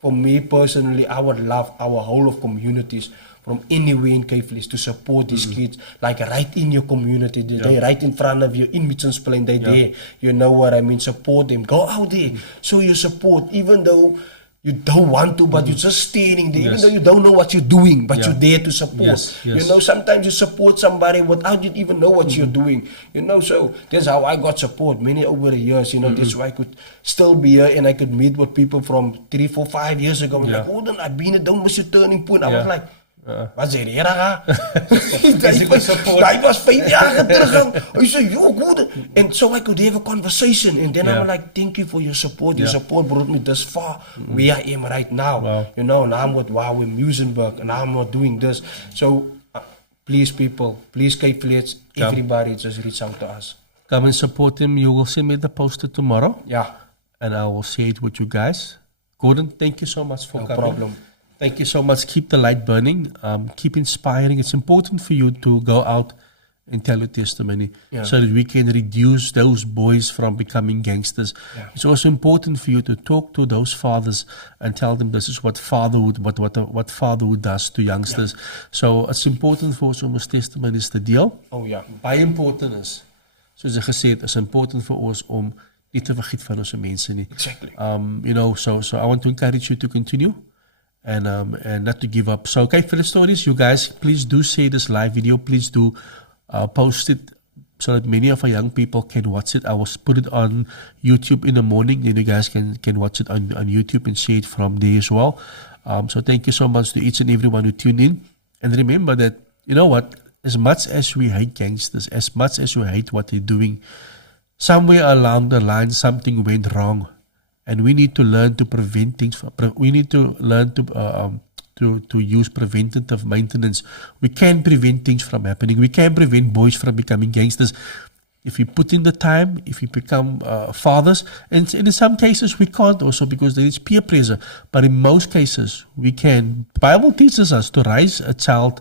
for me personally, I would love our whole of communities from anywhere in Cape Flats to support these kids, like right in your community. They right in front of you, in Mitchellsplein, they there. You know what I mean? Support them. Go out there. Show your support, even though you don't want to, but you're just standing there, even though you don't know what you're doing, but you're there to support. You know, sometimes you support somebody without you even know what you're doing. You know, so that's how I got support many over the years. You know, that's why I could still be here and I could meet with people from 3, 4, 5 years ago. Like, oh, then I've been don't miss your turning point. I was like, wat sê jy raga? Hy was 5 jaar terug. Hy sê, yo, good. And so I could have a conversation. And then I'm like, thank you for your support. Your support brought me this far where I am right now. You know, now I'm with Wow in Musenberg. And now I'm not doing this. So, please people, please Cape Flats, everybody just reach out to us. Come and support him. You will send me the poster tomorrow. Yeah. And I will share it with you guys. Gordon, thank you so much for coming. No problem. Thank you so much. Keep the light burning. Keep inspiring. It's important for you to go out and tell your testimony so that we can reduce those boys from becoming gangsters. It's also important for you to talk to those fathers and tell them this is what fatherhood, what fatherhood does to youngsters. So it's important for us om ons testimonies te deel. Oh ja. Baie important is, soos ek gesê het, is important vir ons om nie te vergiet van ons mense nie. Exactly. You know, so I want to encourage you to continue. And not to give up. So, okay, for the stories, you guys, please do share this live video. Please do post it so that many of our young people can watch it. I will put it on YouTube in the morning, then you guys can watch it on YouTube and see it from there as well. So thank you so much to each and everyone who tuned in. And remember that, you know what, as much as we hate gangsters, as much as we hate what they're doing, somewhere along the line something went wrong. And we need to learn to prevent things. We need to learn to use preventative maintenance. We can prevent things from happening. We can prevent boys from becoming gangsters. If we put in the time, if we become fathers, and in some cases we can't also because there is peer pressure. But in most cases we can. The Bible teaches us to raise a child,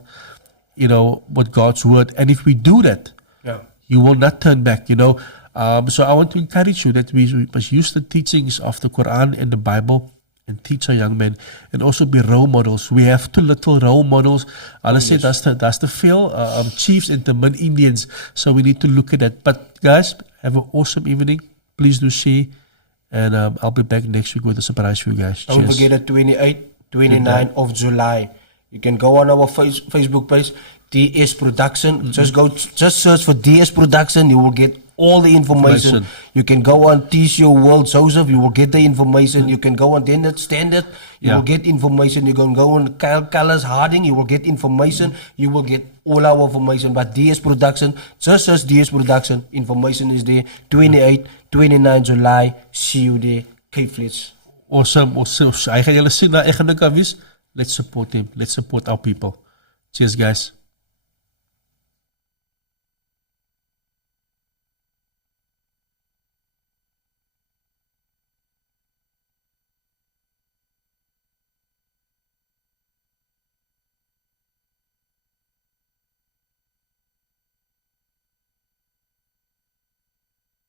with God's word. And if we do that, you will not turn back, So I want to encourage you that we must use the teachings of the Quran and the Bible and teach our young men and also be role models. We have two little role models. Hulle sê that's the veel chiefs and the mid-Indians. So we need to look at that. But guys, have an awesome evening. Please do share. And I'll be back next week with a surprise for you guys. Don't forget the 28, 29 of July. You can go on our Facebook page, DS Production. Just search for DS Production. You will get all the information. You can go on TCO World Joseph. You will get the information. You can go on Dennett Standard. You will get information. You can go on Colors Harding. You will get information. You will get all our information. But DS Production, just search DS Production. Information is there. 28, 29 July. See you there. Cape Flats. Awesome. Hy gaan julle sien na ek gaan wees. Let's support him. Let's support our people. Cheers guys.